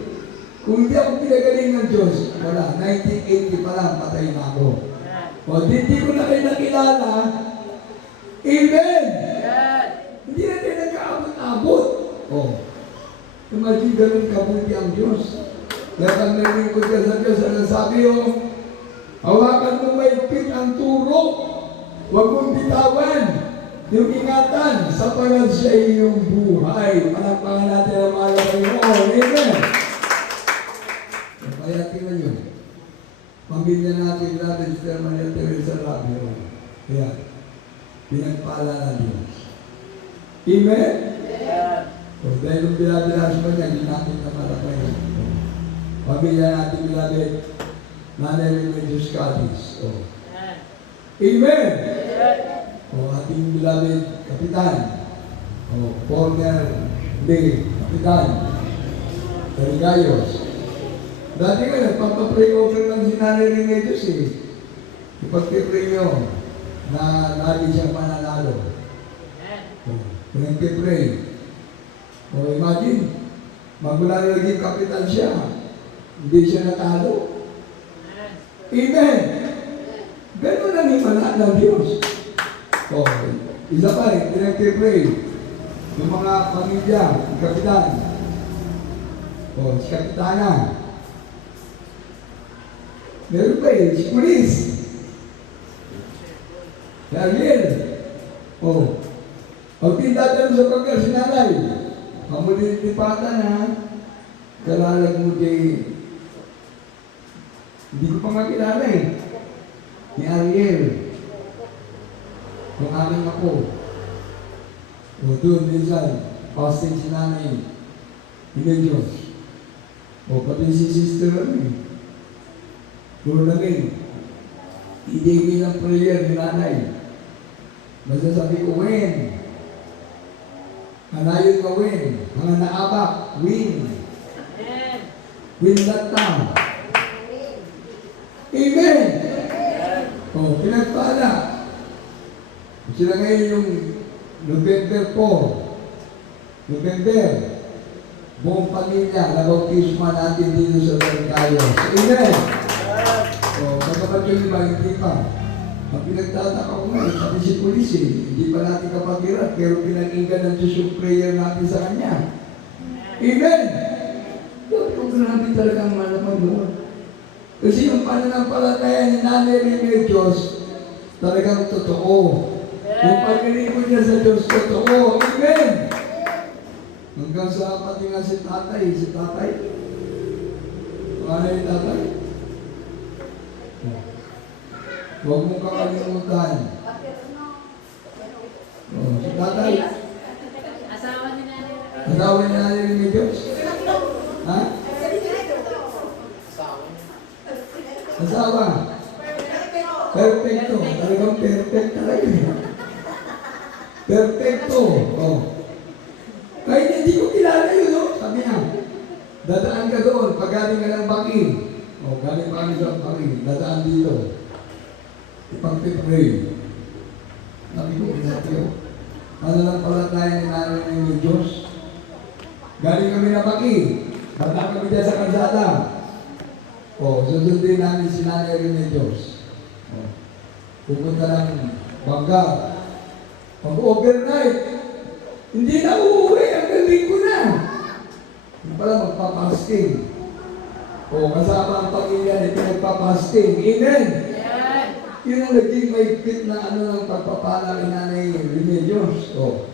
Kung hindi ako pinagaling ng Diyos, wala, 1980 pa lang, patay na ako. O, hindi ko na kayo nakilala. Amen! Hindi na tayo nagkaabot-abot. O, imagine ganun kabuti ang Diyos. Kaya kang nalingkod ka sa Diyos, ano sabi o, hawakan mo maigpit ang turo, huwag mong bitawan yung ingatan, sapagat siya iyong buhay. Palakpakan natin ang mga Panginoon. Amen! Kaya tingnan nyo, pamilya natin natin sa Manila Teresa Rabio. Kaya, pinagpala na Diyos. Amen? So, dahil yung binabilas mo niya, hindi natin na malakay. Pamilya natin bilabit, Nanay Remedios Cadiz. Amen! O ating bilabit, Kapitan. O former day, Kapitan. Carigayos. Dati nga, nagpapapray over lang si Nanay Remedios eh. Ipagpipray nyo na lagi siyang mananalo. Pinagpipray. O imagine, magmula na naging kapitan siya, hindi siya natalo. Amen! Ganun ang himala ng Diyos. O, isa pa rin, pinagpipray. Yung mga pamilya, yung kapitan. O, si Kapitana. Meron pa eh, si Pulis. Si Ariel. O, pag tindadan sa pagkar si nanay, mamulilipatan ha. Kalalag mo kay... Hindi ko pa makilala eh. Ni Ariel. Yung aming ako. O doon, minsan, fasting si nanay. Hindi Diyos. O pati si sister namin. Doon namin. Hindi ng prayer ni nanay. Basta sabi ko, when? Kanayon ka when? Mga naabak, win. Win that town. Amen! O, pinagpala. Sila ngayon yung November 4. November. Buong pamilya, nabautisma natin dito sa Barangayos. Amen! O, kapatid yung iba, hindi pa. Ang pinagtataka ko nga, pati si Pulis eh. Hindi pa natin kapagirat, pero pinag-inggan ng Diyos yung prayer natin sa Kanya. Amen! Pero grabe talagang malaman doon. Kasi yung pananampalataya ni Nanay Remedios, talagang totoo. Yung pag-ilikod niya sa Diyos, totoo. Amen! Hanggang sa pati nga si tatay. Paano yung tatay? Huwag mong kakalimutan. Si tatay. Asawa ni Nanay Remedios? Ha? Asawa. Perfecto. Talagang perfect talaga. Perfecto. Oh. Kahit hindi ko kilala yun, no? Sabi niya, dadaan ka doon, pag galing ka ng Baki. O, galing pa kami sa Baki, dadaan dito. Ipag-pray. Sabi ko, sabi ko, ano lang pala tayo ni Nanay ng Diyos? Galing kami ng Baki, bata kami dyan sa kalsada. O, susundin namin si Nanay ng Diyos. O, pupunta ng Bangga. Pag-overnight, hindi na uuwi, ang galing ko na. Yung pala magpapasting. O, kasama ang pamilya na pinagpapasting. Amen! Yun ang naging mahigpit na ng pagpapala ni Nanay Remedios. O,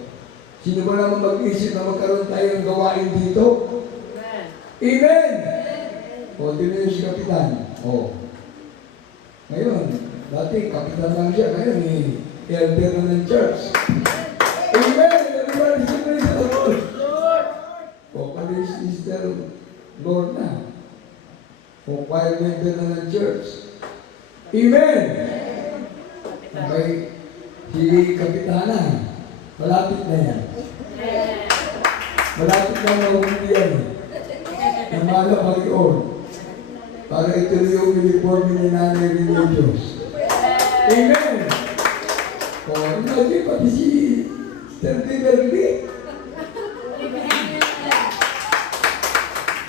sino ba naman mag-isip na magkaroon tayo ng gawain dito? Amen! O, tinuloy si Kapitan. O, ngayon, dati Kapitan lang siya. Ngayon, elder na ng church. Amen! Everybody say praise the Lord. O, pala si Sister Lord na. O, choir member na ng church. Amen! Okay, si Kapitana, malapit na yan. Malapit na mahuli yan. Namala Panginoon. Para ituloy yung uniforme ni Nanay Remedios. Amen! O, imagine pati si Sister Beverly.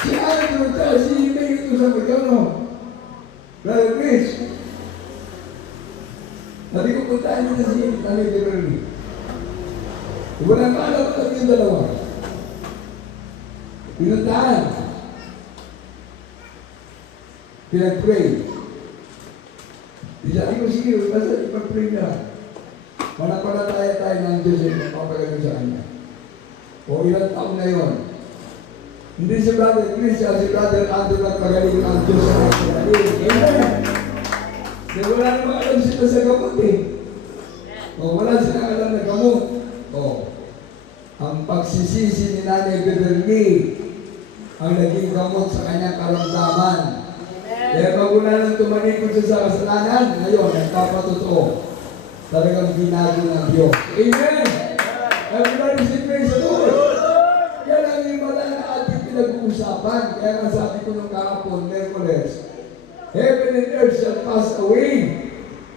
Si Andrew, si May ito sa magkano. Brother Chris. Sabi ko, puntaan nyo na si Nanay Beverly. Walang alam yung dalawa. Pinuntaan. Pinag-pray. Sabi ko, sige, basta ipag-pray na. Manampalataya tayo ng Diyos ay magpapagaling sa Kanya. O ilang taon na yun. Hindi si Brother Chris, si Brother Andrew nagpagaling ang Diyos sa Kanya. Amen! Dahil wala naman alam sila sa gamot eh. O wala silang alam na gamot. O, ang pagsisisi ni Nanay Beverly ang naging gamot sa kanyang karamdaman. Kaya pag wala nang tumanikod siya sa kasalanan, ngayon, nagpapatotoo. Talagang binago ng Diyos. Amen! Everybody say praise the Lord! Yan ang himala na ating pinag-uusapan. Kaya nga sabi ko nung kahapon, Merkules, heaven and earth shall pass away,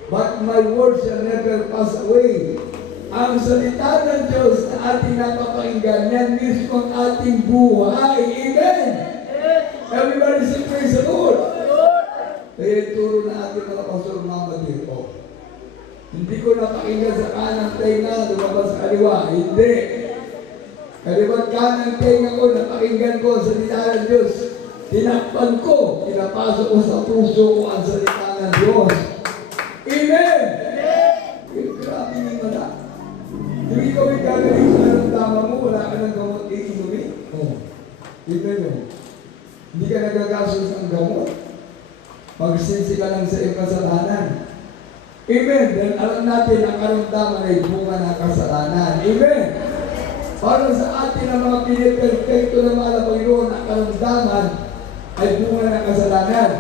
but my word shall never pass away. Ang salita ng Diyos na ating napapakinggan, yan mismo ang ating buhay. Amen! Everybody say praise the Lord! Kaya turo na ating mga pastor Mama Dito. Hindi ko napakinggan sa kanang tayo na lumabas sa kaliwa. Hindi. Kalibat kanan tenga ko, napakinggan ko ang salita ng Diyos. Tinakpan ko, pinapasok ko sa puso ko ang salita ng Diyos. Amen! Grabe naman na. Yung ikaw ay gagaling sa naramdaman mo, wala ka ng gamot iinumin. Amen mo. Hindi ka nagagastos ng gamot. Magsinsi ka lang sa iyong kasalanan. Amen. Dahil alam natin ang karamdaman ay bunga ng kasalanan. Amen. Para sa atin ang mga piniperfecto na mga Panginoon, ang karamdaman ay bunga ng kasalanan.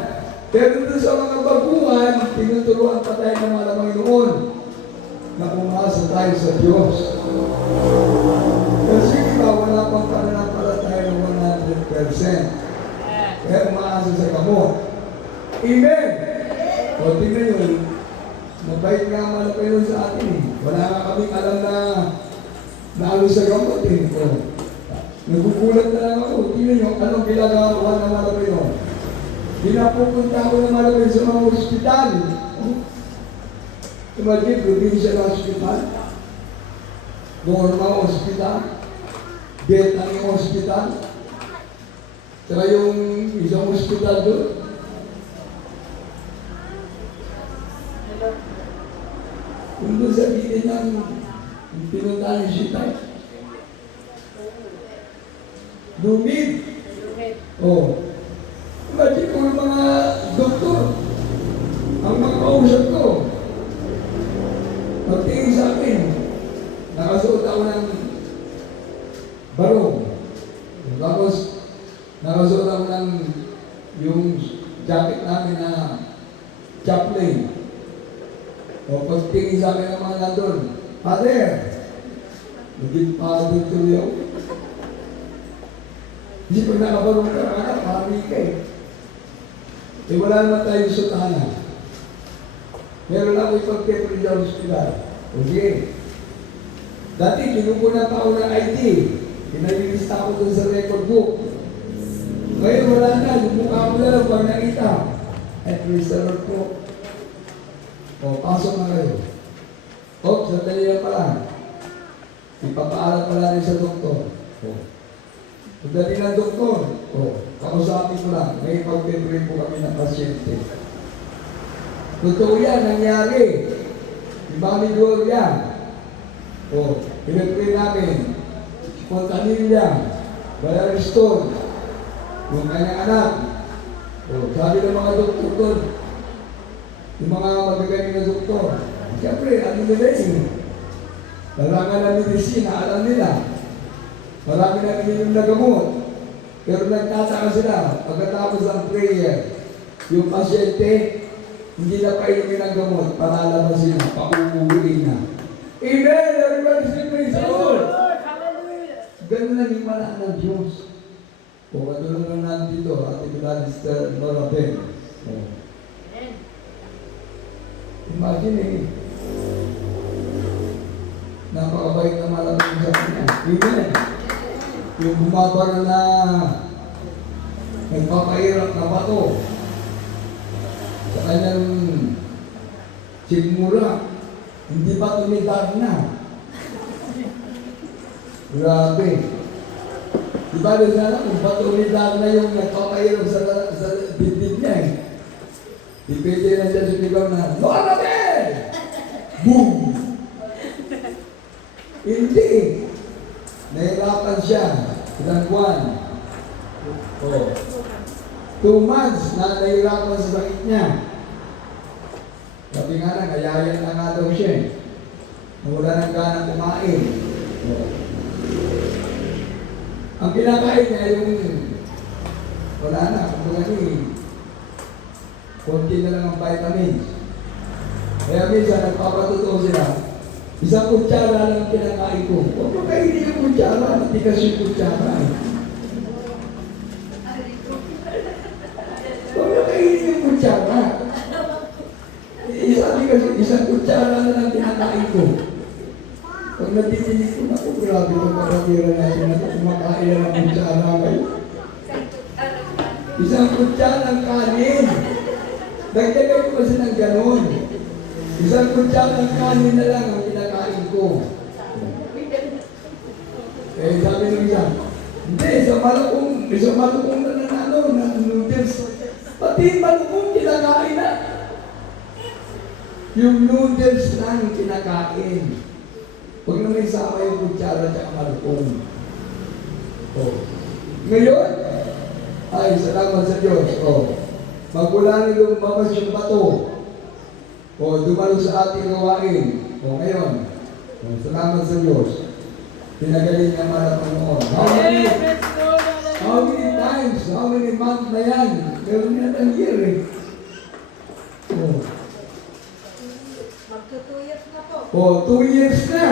Pero doon sa mga baguhan, tinuturuan pa tayo ng mga Panginoon na umasa tayo sa Diyos. Kasi iba, wala pang pananampalataya ng 100%. Kaya umaasa sa gamot. Amen! O, tingnan nyo, mabait nga mga Panginoon sa atin eh. Wala nga kaming alam na ano sa gamot eh. O, nagugulat na lang ako. Tingnan nyo, anong ginagawa ng mga Panginoon? Pinapupunta ako ng mga Panginoon sa mga ospital. Imagine, provincial hospital, normal hospital, Vietnamese hospital, saka yung isang hospital doon. Kung doon sabihin ng pinuntahan yung sitay. Lumid. Oh. Imagine kung yung mga doktor, ang mga kausap ko, magtingin sa akin, nakasuot ako ng barong. Tapos, nakasuot ako ng yung jacket namin na chaplain. O pagtingin sa akin ng mga nandun, Father, naging father tuloy ako. Hindi pag nakabarong ka, marami ka eh. Eh wala naman tayong sutahanan. Meron ako ipag-petrol sa hospital. Okay. Dati, kinukunan pa ako ng ID. Pinalilista ako dun sa record book. Ngayon, wala na. Yung mukha ko na lang pag nakita. At praise the Lord po. O, pasok na kayo. O, sandali lang pala. Ipapaalam pala rin sa doktor. O. Pagdating ng doktor, o, kausapin ko lang. May ipag-petrol po kami ng pasyente. Totoo yan, nangyari. Si Mami Gloria. O, pinag-pray namin. Fontanilla, Bayan Stone, yung kanyang anak. O, sabi ng mga doktor doon, yung mga magagaling na doktor, siyempre, ano nila yun? Larangan na medisina, alam nila. Marami na ininom na gamot. Pero nagtataka sila, pagkatapos ang prayer, yung pasyente, hindi na painumin ang gamot, palalabas sila, pauuwi na. Amen! Everybody say praise the Lord! Ganun na yung malaan ng Diyos. O katulad na nandito, Ate Gladys Marabel. Imagine eh, napakabait na malamang sa kanya. Amen! Yung bumabara na nagpapahirap na bato sa kanyang sigmura, hindi pa tumidar na. Grabe. Diba doon sana kung pa tumidar na yung nagpapahirap sa dibdib niya eh. Di pwede na siya sumigaw na, Marabel! Boom! Hindi. Nahirapan siya. Ilang buwan. Oh. 2 months na nahirapan sa sakit niya. Sabi nga na, kayayan na nga daw siya. Nawala ng gana kumain. Oh. Ang kinakain niya yung wala na, kumbaga ni konti na lang ang vitamins. Kaya minsan nagpapatuto sila, isang kutsara lang kinakain ko. Huwag mo kainin yung kutsara, matigas yung kutsara. Huwag mo kainin yung kutsara. Sabi kasi, isang kutsara na lang kinakain ko. Pag natitinig ko na ko, grabe itong kapatira natin na kumakain na ng kutsara kayo. Isang kutsara ng kanin. Dagdagan ko kasi ng ganon. Isang kutsara ng kanin na lang ang kinakain ko. Eh, sabi nung isa, hindi, isang malukong na nanalo ng noodles. Pati yung malukong kinakain na. Yung noodles lang kinakain. Huwag na may sama yung kutsara at malukong. Oh. Ngayon, ay, salamat sa Diyos. Oh. Magmula na lumabas yung bato. O, dumalo sa ating gawain. O, ngayon, salamat sa Diyos. Pinagaling naman ang Panginoon. How many times, how many months na yan? Meron yan ang year eh. O, Magto 2 years na po. o 2 years na.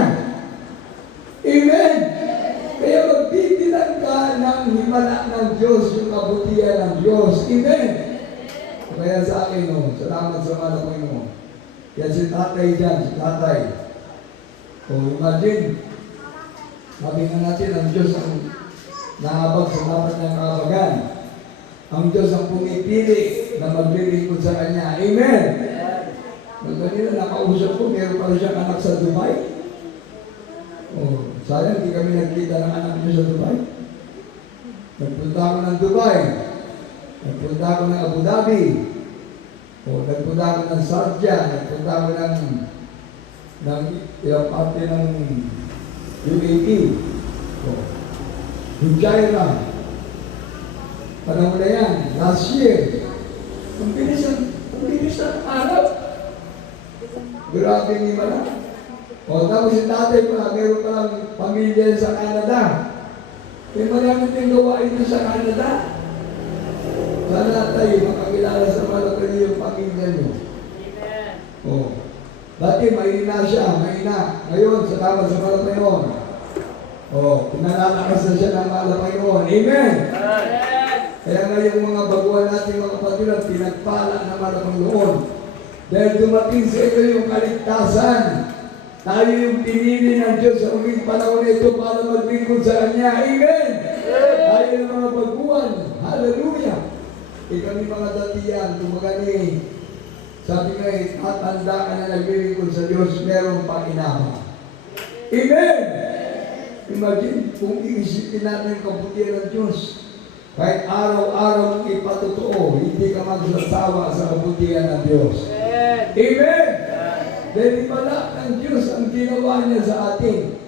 Amen! Kaya magbibilang ka ng himala ng Diyos, yung kabutihan ng Diyos. Amen! Kaya sa akin, no, salamat sa mga Panginoon. Kaya si tatay dyan, si tatay. O imagine, sabi nga natin, ang Diyos ang nahabag sa dapat ng kahabagan. Ang Diyos ang pumipili na maglilingkod sa Kanya. Amen! Magkanila, nakausap ko, meron pala siyang anak sa Dubai. O, sayang, hindi kami nagkita ng anak niya sa Dubai. Nagpunta ako ng Dubai. Nagpunta ako ng Abu Dhabi. O, nagpunta ako ng Sharjah. Nagpunta ako ng ilang parte ng UAE. O, yung China. Panahon na yan, last year. Ang bilis ng araw. Grabe ni Mara. O, tapos si tatay pa, meron palang pamilya sa Canada. May marami din gawain na sa Canada. Sana tayo makakilala sa malaki yung pamilya nyo. Amen. O, dati mahina siya, mahina. Ngayon, salamat sa Panginoon. O, pinalalakas na siya ng Panginoon. Amen! Kaya ngayong mga baguhan natin mga kapatiran, pinagpala ng Panginoon. Dahil dumating sa ito yung kaligtasan. Tayo yung pinili ng Diyos sa uling panahon nito para maglingkod sa Kanya. Amen! Tayo yung mga baguhan. Hallelujah! Kami mga datiyan, tumagani. Sabi nga tatanda ka na naglilingkod sa Diyos, meron pang inama. Amen! Imagine, kung iisipin natin ang kabutihan ng Diyos, kahit araw-araw mong ipatotoo, hindi ka magsasawa sa kabutihan ng Diyos. Amen! Dahil ibala ng Diyos ang ginawa niya sa atin.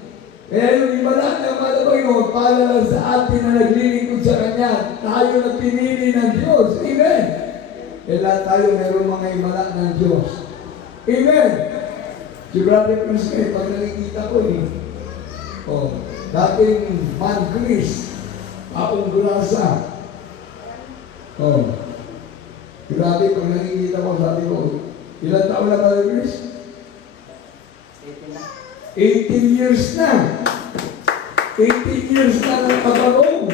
Kaya yung ibala ng Panginoon, para lang sa atin na naglilingkod sa Kanya, tayo na pinili ng Diyos. Amen! Kaya lahat tayo meron mga ibala ng Diyos. Amen! Si Brother Chris ngayon, pag nakikita ko dating Man Chris, akong gulasa. Grabe, pag nakikita ko, sabi ko, ilan taon na Brother Chris? 18 years na. 18 years na ng pagkaroon.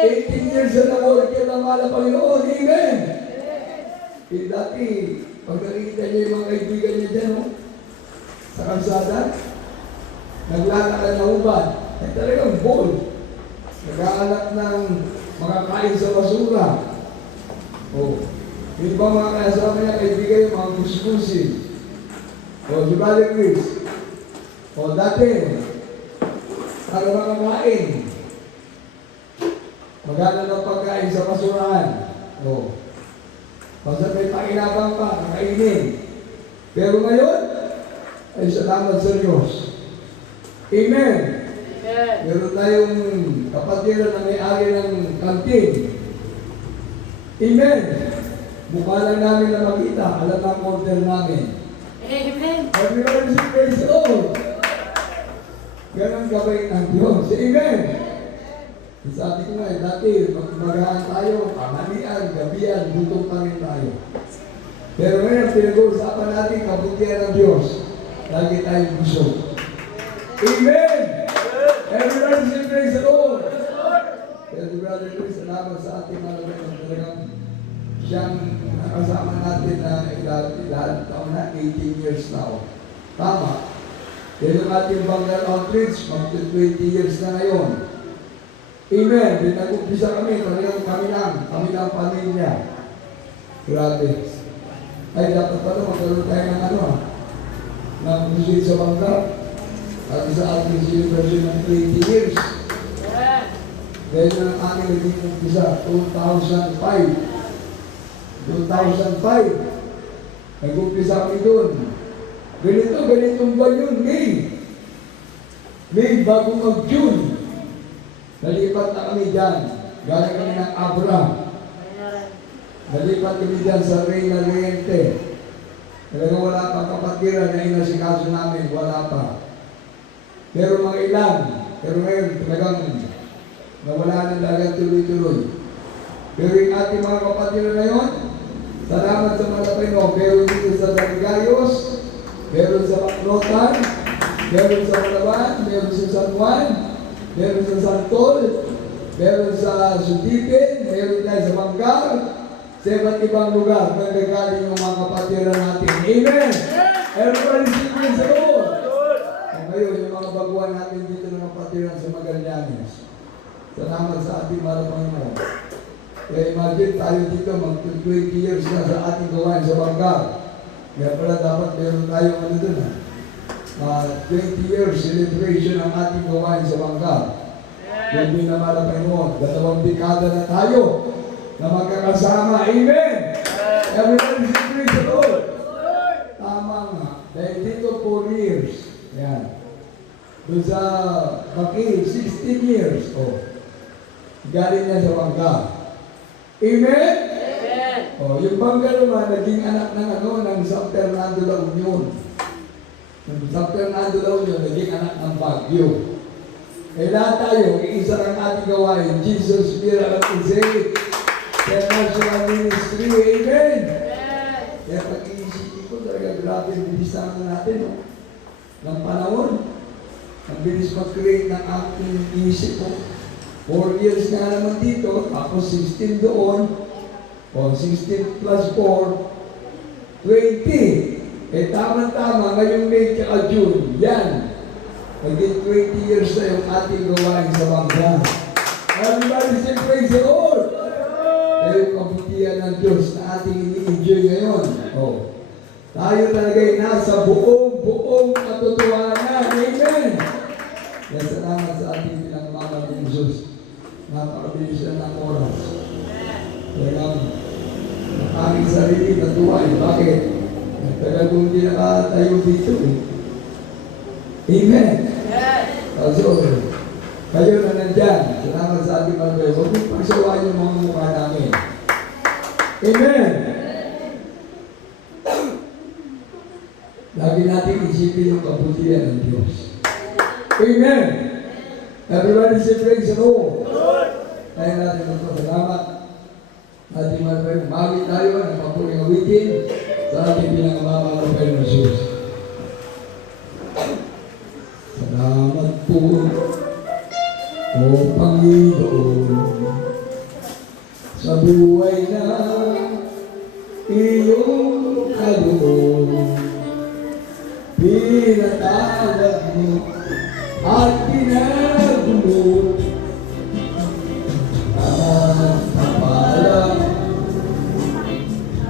18 years na nawala ka ng mahal Panginoon. Amen! Eh dati, pag nakikita niya yung mga kaibigan niya dyan, sa kalsada, naglalakad na ubad. Ay talagang bold. Nag-aalap ng mga kain sa basura. Yung iba mga kasama niya, kaibigan yung mga kuskusin. Si Brother Chris. Dati, para makakain. Magana ng pagkain sa basurahan. Basta may pakinabang pa, kakainin. Pero ngayon, ay salamat sa Diyos. Amen! Meron tayong kapatiran na may-ari ng kantin. Amen! Mukha lang namin na makita, alam ang order namin. Amen. Everyone is praise the Lord. Ganon gabay ng Diyos. Amen! Sabi ko nga, dati, magmagahan tayo, panganian, gabihan, lutong pa rin tayo. Pero ngayon, pinag-uusapan natin kabutihan ng Diyos. Lagi tayong busog. Amen! Everyone say praise the Lord. Kaya si Brother Chris, salamat sa ating malamig ng talagang siyang nakasama natin na lahat taon na 18 years na. Tama. Kaya yung ating Bangal Outreach, mag-20 years na ngayon. Amen. Di nag-umpisa kami, talagang kami lang pamilya. Grabe. Ay, dapat pala magkaroon tayo ng ng crusade sa Bangal. at sa ating celebration ng 20 years. Amen. Dahil na ang aking naging umpisa, 2005. 2005. Nag-umpisa kami doon. Ganitong buwan yun, May. May, bago mag-June. Nalipat na kami dyan. Galing kami ng Abra. Amen. Nalipat kami dyan sa Reyna Riente. Talagang wala pang kapatiran na inasikaso namin, wala pa. Pero mga ilan, pero ngayon talagang nawala na talagang tuloy-tuloy. Pero yung ating mga kapatiran na yun, salamat sa mga Pino, meron dito sa Darigayos, meron sa Maclotan, meron sa Malaban, meron sa San Juan, meron sa Santol, meron sa Sudipin, meron tayo sa Manggar, sa iba't ibang lugar, nagagaling yung mga kapatiran natin. Amen! Everybody sing praise the Lord! At ngayon, yung mga baguhan natin dito ng kapatiran sa Magallanes. Salamat sa ating mga Panginoon. Kaya imagine tayo dito, mag-20 years na sa ating gawain sa Manggar. Kaya pala dapat meron tayong ano dun, 20 years celebration ng ating gawain sa Manggar. Yung binamala Panginoon, 2 dekada na tayo na magkakasama. Amen! Everybody say praise the Lord! Tama nga. Dahil dito 4 years. Yan. Doon sa Bakil, 16 years. Oh. Galing niya sa Bangka. Amen? Amen. Oh, yung Bangka naman, naging anak ng ng San Fernando La Union. Yung San Fernando La Union, naging anak ng Baguio. Eh lahat tayo, iisa lang ating gawain, Jesus Miracle Crusade, International Ministry, Amen! Amen. Kaya pag-iisipin ko talaga, grabe ang bilis natin, no? Ng panahon. Ang bilis mag-create ng aking isip ko. 4 years nga naman dito, tapos 16 doon, o 16 plus 4, 20. Eh tama-tama, ngayong May at June, yan. Naging 20 years na yung ating gawain sa Bangka. Everybody say praise the Lord! Kaya yung kabutihan ng Diyos na ating ini-enjoy ngayon. Oh. Tayo talaga'y nasa buong katotohanan. Amen! Kaya salamat sa ating pinagmamahal ng Diyos. Napakabilis na ng oras. Kaya ang aming sarili natuwa. Bakit? Talagang hindi nakatayo dito. Amen! So, kayo na nandyan. Salamat sa ating mga kayo. Huwag mong pagsawain yung mga mukha namin. Amen! Lagi natin isipin yung kabutihan ng Diyos. Amen! Everybody say praise the Lord. Kaya natin magpasalamat. Ating mga kayo, magi tayo ng papuling awitin sa ating pinangamamahal ng Jesus. Salamat po, O Panginoon, sa buhay na iyong kaloob. Pinatawag mo at pinagulog at kapalang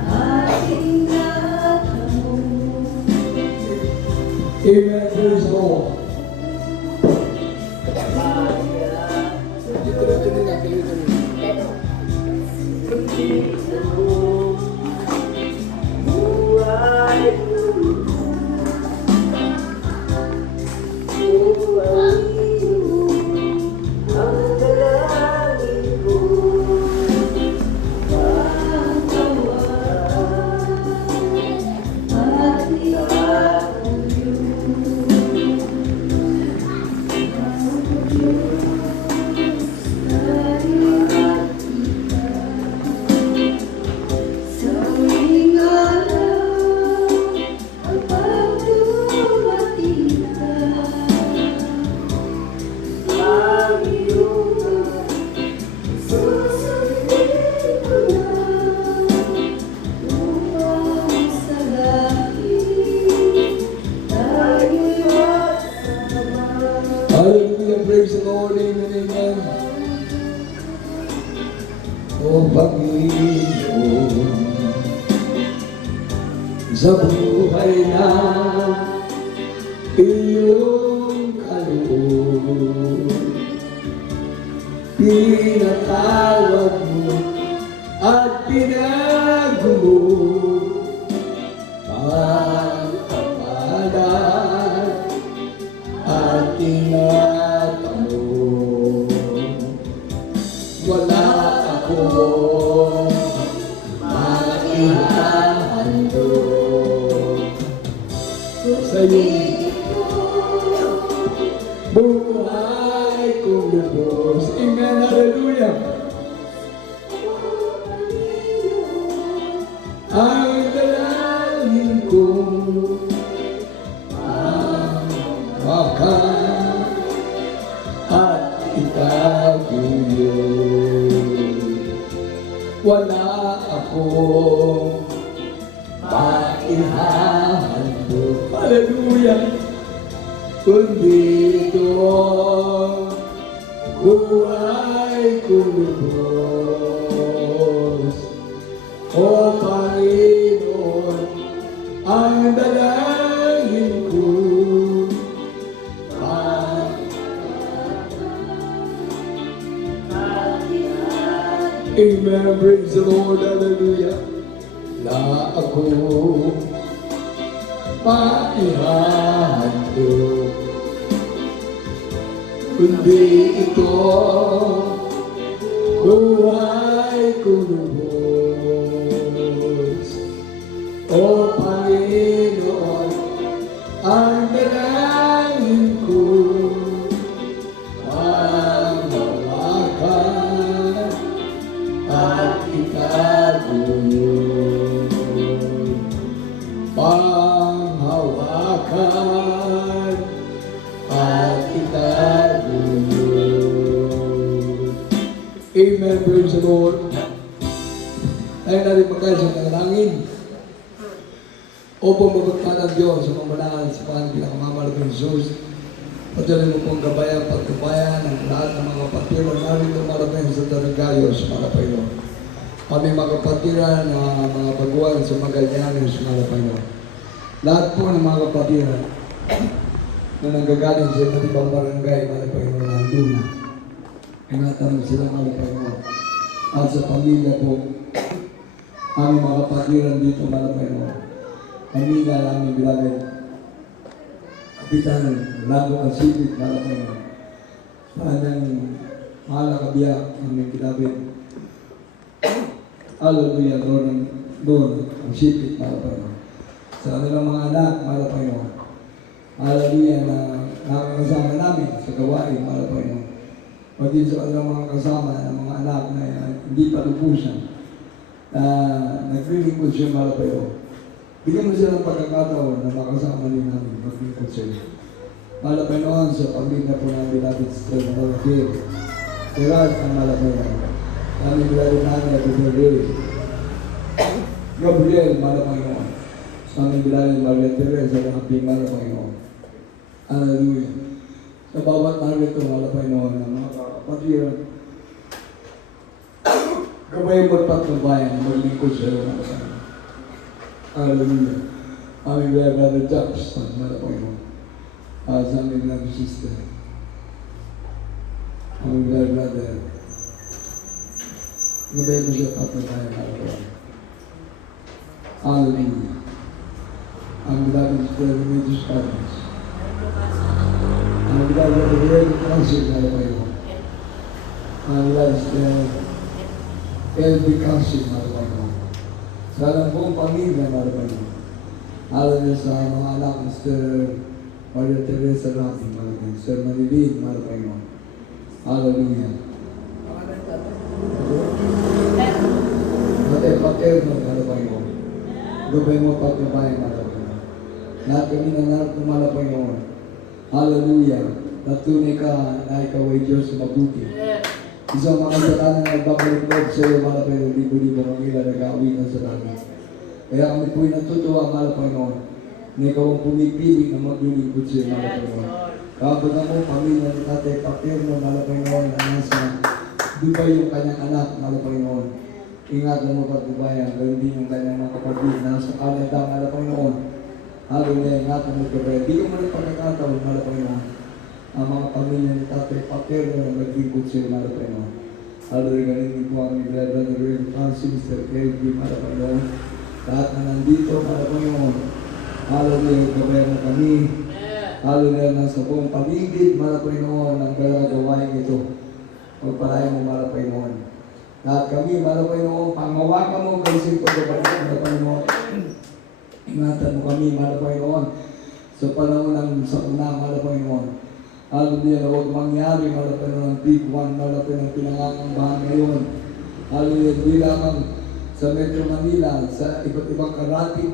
ating natamo. Amen. Praise the Lord. Hallelujah, praise the Lord, amen, amen. O Panginoon, sa buhay na iyong naroroon. Pinatawag mo at pinago mo ang kapalan at tinatanong. Wala akong maihahandog sa'yo. Buhay kong lubos. Amen. Hallelujah. Ang dalangin ko ang wakas at itaguyod. Wala akong maihahandog. Hallelujah. Kundi ito buhay kong lubos. O Panginoon, ang dalangin ko Amen. Praise the Lord. Hallelujah. La ako maihahandog, kundi ito buhay kong lubos. O Panginoon, ang dalangin ko ang hawakan at itaguyod. Panghawakan at itaguyod. Amen. Praise the Lord. Tayo na rin magkain sa panalangin. Upang mapagpala ng Diyos sa pamalaan sa pangalan ng Mama ng Jesus. Patuloy mo pong gabayan, pagkabayan ng lahat ng mga kapatiran narito marapin sa Taragayos, Malapayo. Kami mga kapatiran na mga baguhan sa Magallanes, Malapayo. Lahat po ng mga kapatiran na nanggagaling sa iba't ibang barangay, Malapayo, nandun na. Ingatan mo sila, Malapayo. At sa pamilya po, aming mga kapatiran dito, Malapayo. Kami na namin bilagay. Kapitan, Lago Kasipit, Malapayo. Parang malakabiyak aming bilagay. Hallelujah, doon, ang sipit, Malapayo. Sa kanilang mga anak, Malapayo. Hallelujah, na nakakasama namin sa gawain, Malapayo. Pagin sa kanilang mga kasama ng mga anak na hindi pa lubusan, na naglilingkod siya, Malapayo. Bigyan mo sila ng pagkakataon na makasama din namin maglingkod sila. Malapayo sa pamilya po namin natin sa Malapir. Gerard ang Malapayo. Kami bilagay namin at Gabriel. Gabriel, Malapayo. Kami bilagay Maria Teresa at Happy Malapayo. Hallelujah. Sa bawat narito, Malapayo, ng mga kapatiran. Gabay mo patnubayan, maglingkod sila, Malapayo. Hallelujah. Aming brother Jackson, Malapayo. Sa aming brother sister. Aming brother. Gabay mo siya patnubayan, Malapayo. Hallelujah. Ang brother sister, Remedios Carlos. Ang brother Ariel Council, Malapayo. Ang brother sister, LB Council, Malapayo. Sa alam pong pamilya, Malapayo. Hallelujah sa mga anak, Mr. Maria Teresa Rating, Malapayo. Sir Manilin, Malapayo. Hallelujah. Mate Paterno, Malapayo. Gabay mo pagkabayan, Malapayo. Lahat kami na narito, Malapayo. Hallelujah. Natunay ka na ikaw ay Diyos na mabuti. Isang mga satanan na nagbabalik-log sa iyo, Malapayo, libo-libo ang ilan nag-aawi ng satanan. Kaya kami po'y natutuwa, Malapayo, na ikaw ang pumipili na maglilingkod sa iyo, Malapayo. Kapag na mo, pamilya ni Tatay Paterno, Malapayo, na nasa Dubai yung kanyang anak, Malapayo. Ingatan mo pagbabayan, gawin din yung kanyang mga kapatid na nasa Canada, Malapayo. Hallelujah, ingatan mo pagbabayan. Bigyan mo ng pagkakataon, Malapayo. ang mga pamilya ni Tatay Pater na naglingkod siya, mga Panginoon. Hallelujah, galing po ang Brother Reverend Francis, Mr. Kelvin, mga Panginoon. Lahat na nandito, mga Panginoon. Hallelujah, gabayan mo kami. Hallelujah, nasa buong paligid, mga Panginoon, ang gawain ito. Magpalayan mo, mga Panginoon. Lahat kami, mga Panginoon, pangmawakan mo, kalisin ko, mga Panginoon. Ingatan mo kami, mga Panginoon, sa panahon ng sa una, mga Panginoon. Hallelujah, na huwag mangyari, mga Panginoon, ng big one, mga Panginoon, pinangangambahan ngayon. Hallelujah, di lamang sa Metro Manila, sa iba't ibang karatig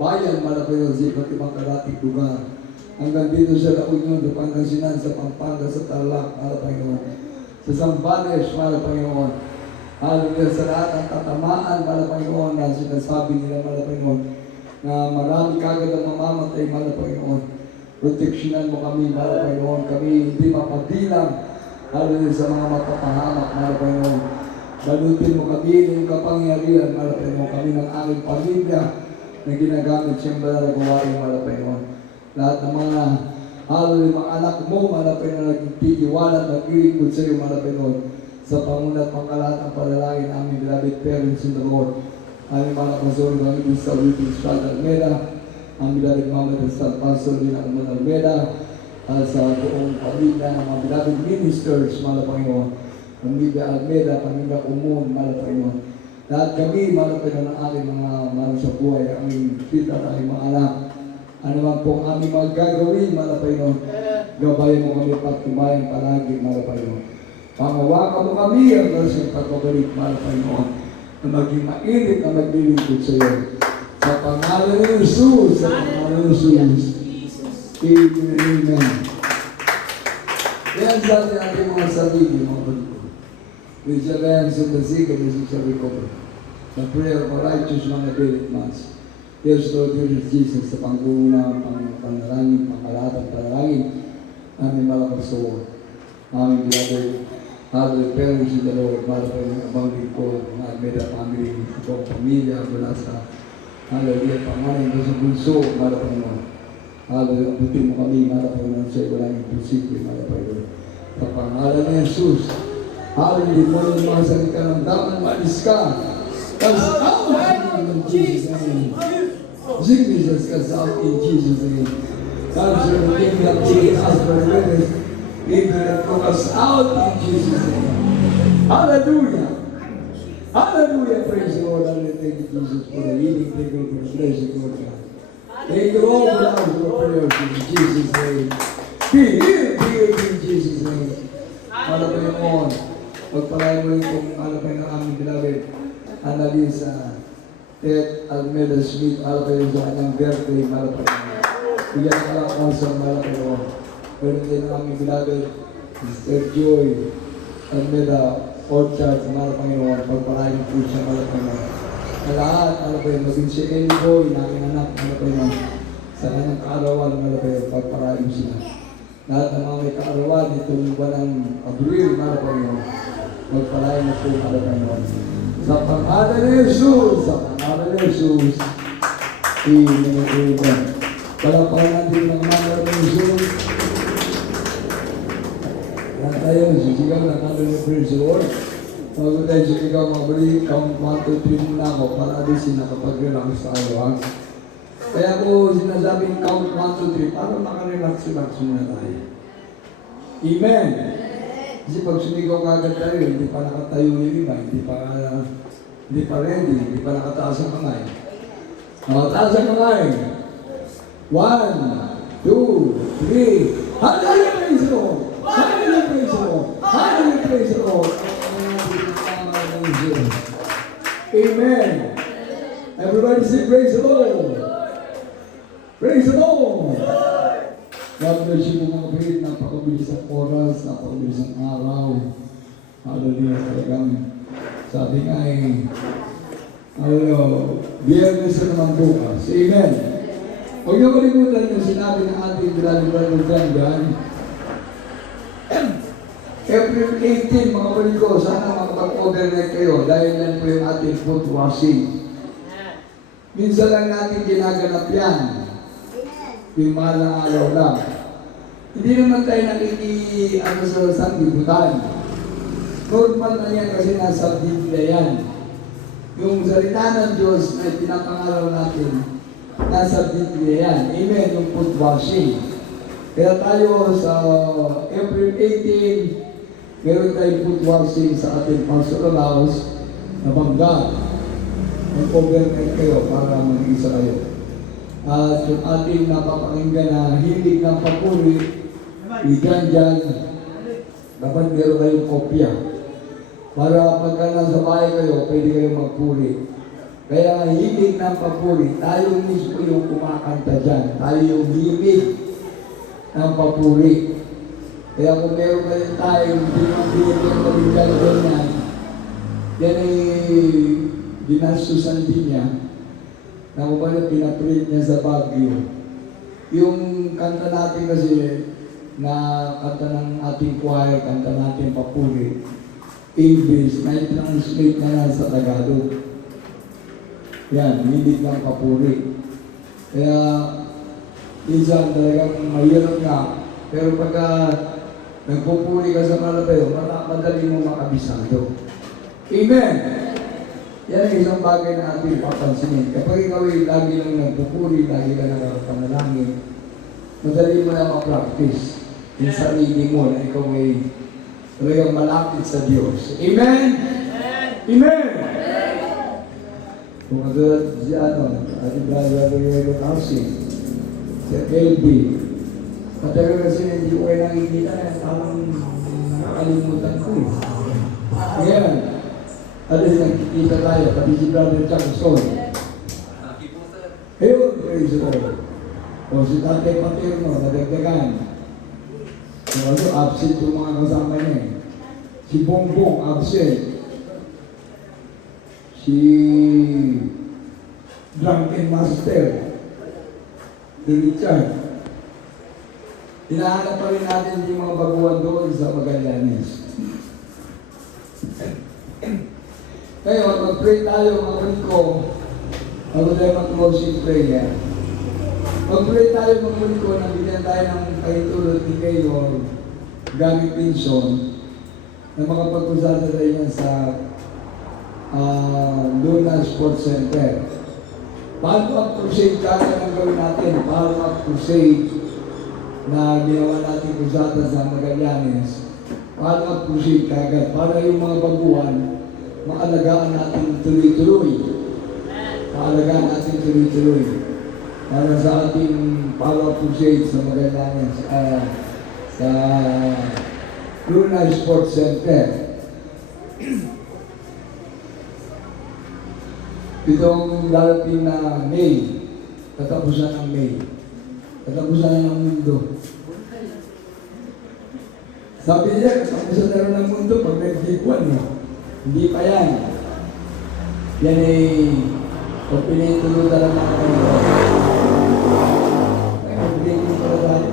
bayan, mga Panginoon, sa iba't ibang karatig lugar. Hanggang dito sa La Union, sa Pangasinan, sa Pampanga, sa Tarlac, mga Panginoon. Sa Zambales, mga Panginoon. Hallelujah, sa lahat ng tatamaan, mga Panginoon, na sinasabi nila, mga Panginoon, na marami kagad ang mamamatay, mga Panginoon. Proteksyonan mo kami, mga Panginoon. Kami hindi mapabilang, hallelujah, sa mga mapapahamak, mga Panginoon. Balutin mo kami ng kapangyarihan, mga Panginoon. Kami ng aming pamilya na ginagamit siyang banal na gawain, mga Panginoon. Lahat ng mga hallelujah, mga anak mo, mga Panginoon, nagtitiwala at nag-iikot sa iyo, mga Panginoon. Sa pamunat pangkalat ang panalangin aming beloved parents in the Lord. Aming mga pastor, kami sa Within Strad Almeda, ang beloved mama at sa pastor din ang Mona Almeda, sa buong pamilya ng mga beloved ministers, mga Panginoon. Pamilya Almeda, pamilya Umon, mga Panginoon. Lahat kami, mga Panginoon, ang aming mga mahal sa buhay, ang aming kita at aming mga anak. Ano man po ang aming mga gagawin, mga Panginoon. Gabayan mo kami pagtumayan palagi, mga Panginoon. Pangawakan mo kami ang sa pagbabalik, mga Panginoon. Na maging mainit na maglilingkod sa iyo. Sa pangalan ni Jesus, sa pangalan ni Jesus. Amen, amen. Yan sa ating ating mga sarili, mga balik. We shall answer the sick and we shall recover. The prayer of a righteous man availeth much. Yes, Lord, dear Jesus, sa panguna, panalangin, pangkalatang panalangin, aming malakasoon. Aming ginagay, hallelujah, parents in the Lord, para po yung abang lingkod, mga Almeda family, itong pamilya, mula sa, hallelujah, pangalan ko sa bunso, para po yung, hallelujah, abutin mo kami, para po yung sa walang imposible, para po yung, sa pangalan ni Jesus, hallelujah, mo yung mga salita ng daman, maalis ka, cast out in Jesus' name. Sicknesses cast out in Jesus' name. Cancer, kingdom, Jesus, forgiveness, ignorant focus out in Jesus' name. Hallelujah! Hallelujah! Praise the Lord. Hallelujah. Thank you, Jesus, for the healing. Thank you for the blessing, Lord God. Thank you all for the prayers in Jesus' name. Be healed in Jesus' name. Hallelujah. Pagpalain mo yung kung hallelujah ng aming beloved Annalisa Ted Almeda Smith, hallelujah sa kanyang birthday, hallelujah. Bigyan ka lang ako sa hallelujah. Meron din ang aming beloved Mr. Joy Almeda Orchard, mga Panginoon, pagpalain po siya, mga Panginoon. Sa lahat, mga Panginoon, maging si Eli Boy, na aking anak, mga Panginoon, sa kanyang kaarawan, mga Panginoon, pagpalain siya. Lahat ng mga may kaarawan, itong buwan ng Abril, mga Panginoon, magpalain na po, mga Panginoon. Sa pangalan ni Jesus, sa pangalan ni Jesus, amen. Palapakan natin ng mga ni Jesus. Lahat tayo, sisigaw na natin yung praise the Lord. Bago tayo sisigaw, mabalik, count 1, 2, 3 muna ako para alisin na kapag-relax tayo, ha? Kaya ko sinasabing count 1, 2, 3 para makarelax-relax muna tayo. Amen! Kasi pag sumigaw kagad tayo, hindi pa nakatayo yung iba, hindi pa ready, hindi pa nakataas ang kamay. Nakataas ang kamay. 1, 2, 3. Hallelujah, praise the Lord! Hallelujah, praise the Lord! Hallelujah, praise the Lord! Amen! Everybody say praise the Lord! Praise the Lord! God bless you mga kapatid, napakabilis ang oras, napakabilis ang araw. Hallelujah, talagang sabi nga Biyernes na naman bukas. Amen. Huwag niyo kalimutan yung sinabi ng ating Brother Brandon. April 18, mga kapatid ko, sana makapag-overnight kayo dahil yan po yung ating foot washing. Minsan lang natin ginaganap yan. Yung malang araw lang. Hindi naman tayo ano sa sanglibutan. Normal na yan kasi nasa Biblia yan. Yung salita ng Diyos na pinapangaraw natin, nasa Biblia yan. Amen, yung foot washing. Kaya tayo sa April 18, meron tayong foot washing sa ating pastoral house na bangga. Mag-overnight kayo para mag-isa kayo. At yung ating napapakinggan na hilig ng papuri, dyan, dapat meron kayong kopya. Para pagka nasa bahay kayo, pwede kayong magpuri. Kaya hilig ng papuri, tayo mismo yung kumakanta dyan. Tayo yung hilig ng papuri. Kaya kung meron kayo tayo, hindi naman binigyan kami dyan ganyan, yan ay ginastusan din niya na kung paano pinaprint niya sa Baguio. Yung kanta natin kasi na kanta ng ating choir, kanta natin papuri, English, na i-translate na lang sa Tagalog. Yan, hindi lang papuri. Kaya, minsan talagang mahirap nga. Pero pagka nagpupuri ka sa Malabayo, madali mo makabisado. Amen! Yan ang isang bagay na ating papansinin. Kapag ikaw ay lagi lang nagpupuri, lagi ka nakapanalangin, madali mo na ma-practice yung sarili mo na ikaw ay talagang malapit sa Diyos. Amen? Amen! Kung katulad si ating brother Rodrigo Housing, si LB, matagal kasi hindi ko kayo nakikita, parang nakalimutan ko eh. Ngayon, at least nagkikita tayo, pati si Brother Jackson. Ayun, praise the Lord. O si Tatay Paterno, nadagdagan. So, absent yung mga kasama niya eh. Si Bongbong, absent. Si Drunken Master, si Richard. Hinahanap pa rin natin yung mga baguhan doon sa Magallanes. Ngayon, mag-pray tayo mga kapatid ko. Bago tayo mag-closing prayer. Mag-pray tayo mga kapatid ko na bigyan tayo ng kahitulot ni Mayor Gary Pinson na makapag-usasa tayo yan sa Luna Sports Center. Follow-up crusade kaya ang gawin natin. Follow-up crusade na ginawa natin kusata sa Magallanes. Follow-up crusade kagad para yung mga baguhan maalagaan natin tuloy-tuloy. Maalagaan natin tuloy-tuloy. Para sa ating follow-up crusade sa Magallanes, sa Luna Sports Center. Itong darating na May, katapusan ng May, katapusan na ng mundo. Sabi niya, katapusan na rin ng mundo pag nag-G1, no? Hindi pa yan. Yan ay pag pinitulutan lang mga kayo. Ay, mag-breaking pala tayo.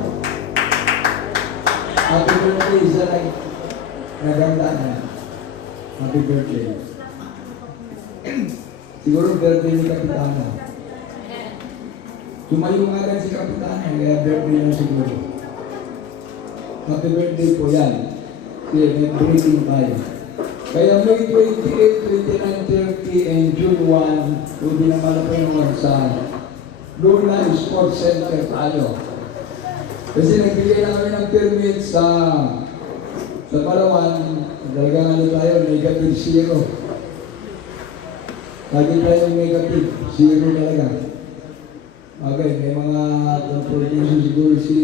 Happy birthday sa naganda na. Happy birthday. Siguro birthday ni Kapitana. Tumayo nga lang si Kapitana, kaya birthday na siguro. Happy birthday po yan. Sige, may breaking tayo. Kaya May 28, 29, 30, and June 1, hindi naman na po sa Luna Sports Center tayo. Kasi nagbigay na kami ng permit sa Palawan, talagang ano tayo, negative zero. Lagi tayo negative, zero talaga. Okay, may mga transportation siguro si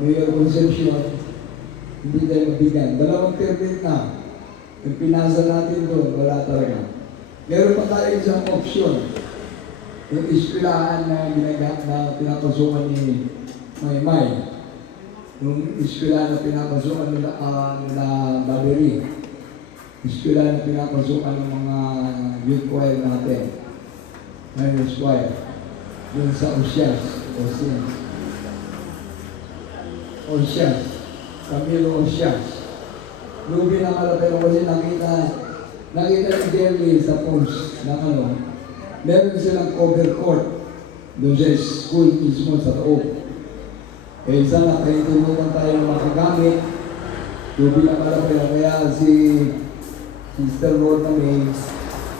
Mayor Concepcion, hindi tayo mabigyan. Dalawang permit na. Yung pinasa natin doon, wala talaga. Meron pa tayo isang option. Yung eskwelahan na pinapasukan ni Maymay. Yung eskwelahan na pinapasukan nila Baberi. Eskwelahan na pinapasukan ng mga youth choir natin. Ngayon choir. Doon sa Osias. Camilo Osias. Lubi na malapero kasi nakita ni Jerry sa post ng ano, meron silang cover court doon sa school mismo sa loob. Eh, sana kayo tulungan tayo ng makagamit. Tubig na malapit. Kaya si Sister Lord kami,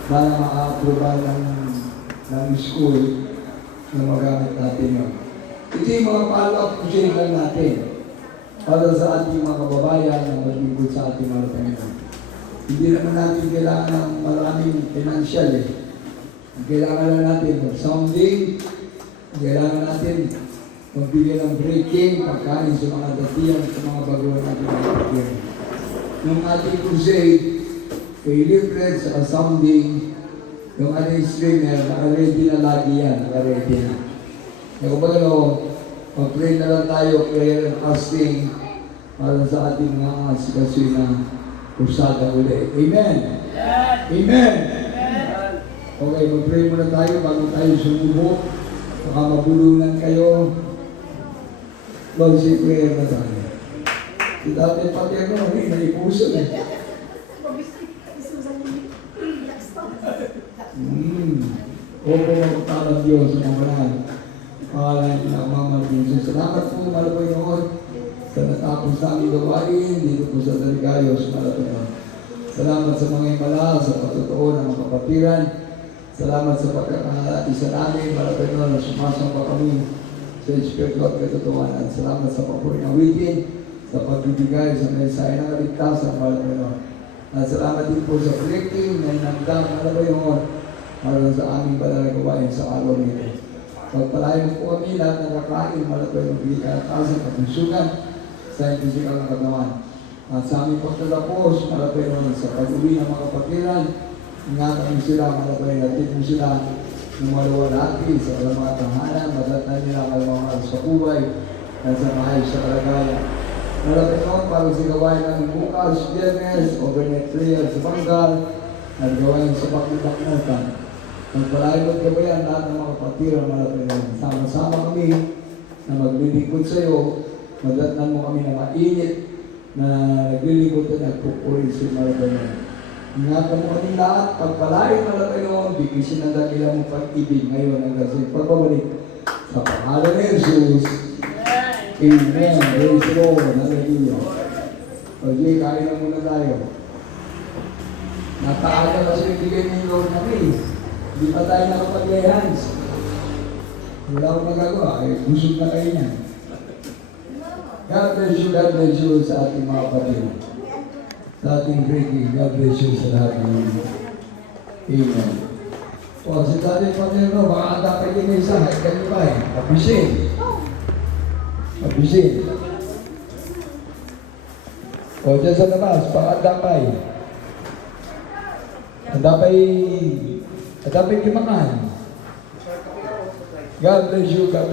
sana maka-approve ng school na magamit natin yun. Ito yung mga follow-up question natin para sa ating mga kababayan na maglingkod sa ating mga Panginoon. Hindi naman natin kailangan ng maraming financial eh. Ang kailangan lang natin mag-sounding, ang kailangan natin magbigay ng breaking, pagkain sa mga datiyan, sa mga baguhan natin mga pagkain. Yung ating crusade, kay Libre sa sounding, yung ating streamer, naka-ready na lagi yan, naka-ready na. Kaya kung baga mag-pray na lang tayo, prayer and fasting, para sa ating mga sikasyon na usada ulit. Amen! Amen! Okay, mag-pray muna tayo bago tayo sumubok. Baka mabulungan kayo. Lord, si prayer na tayo. Si Tatay pati ako, naipuso eh. Opo, magpapalang Diyos sa mga banal. Pangalan ng Mama Jesus. Salamat po, Malapay Noon, sa natapos namin gawain dito po sa Darigayos, Malapay Noon. Salamat sa mga imala, sa pagtotoo ng mga kapatiran. Salamat sa pagkakaisa namin, Malapay Noon, na sumasamba kami sa Espiritu at katotohanan. Salamat sa papurin ng witin, sa pagbibigay sa mensahe ng kaligtasan, Malapay Noon. At salamat din po sa breaking ng nagdang, Malapay Noon, para sa aming banal na gawain sa araw nito. Pagpalayo po kami lahat ng kakain, malapay ng bigatasan at bunsugan sa physical na katawan. At sa aming pagtatapos, malapay naman sa pag-uwi ng mga kapatiran, ingatan mo sila, malapay natin mo sila ng maluwalhati sa kalang mga tahanan, madatan nila ang mga malas sa buhay at sa maayos sa kalagayan. Malapay naman para sa gawain ng bukas, Biyernes, overnight prayer sa Banggal, at gawain sa Bakit-Bakmutan. Magpalayo at gabayan lahat ng mga kapatiran, malapit na sama-sama kami na maglilingkod sa iyo. Magdatnan mo kami na mainit na naglilingkod at nagpupuri sa malapit na. Ingatan mo kami lahat, pagpalayo malapit na, bigisin ang dakilang mong pag-ibig ngayon hanggang sa pagbabalik. Sa pangalan ni Jesus. Amen. Praise the Lord. Hallelujah. Okay, kain na muna tayo. Napaaga kasi yung bigay ni Lord namin. Hindi pa tayo nakapag-lay hands. Wala akong magagawa. Ay, busog na kayo niyan. God bless you sa ating mga kapatid. Sa ating breaking, God bless you sa lahat ng mga. Amen. O, si Tatay Panero, baka dapat yung may isa. Ay, kanyo ba eh? Abisin. Abisin. O, dyan sa labas, baka dapat. Ang dapat kimakan. God bless you sa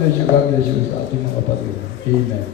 ating mga kapatid. Amen.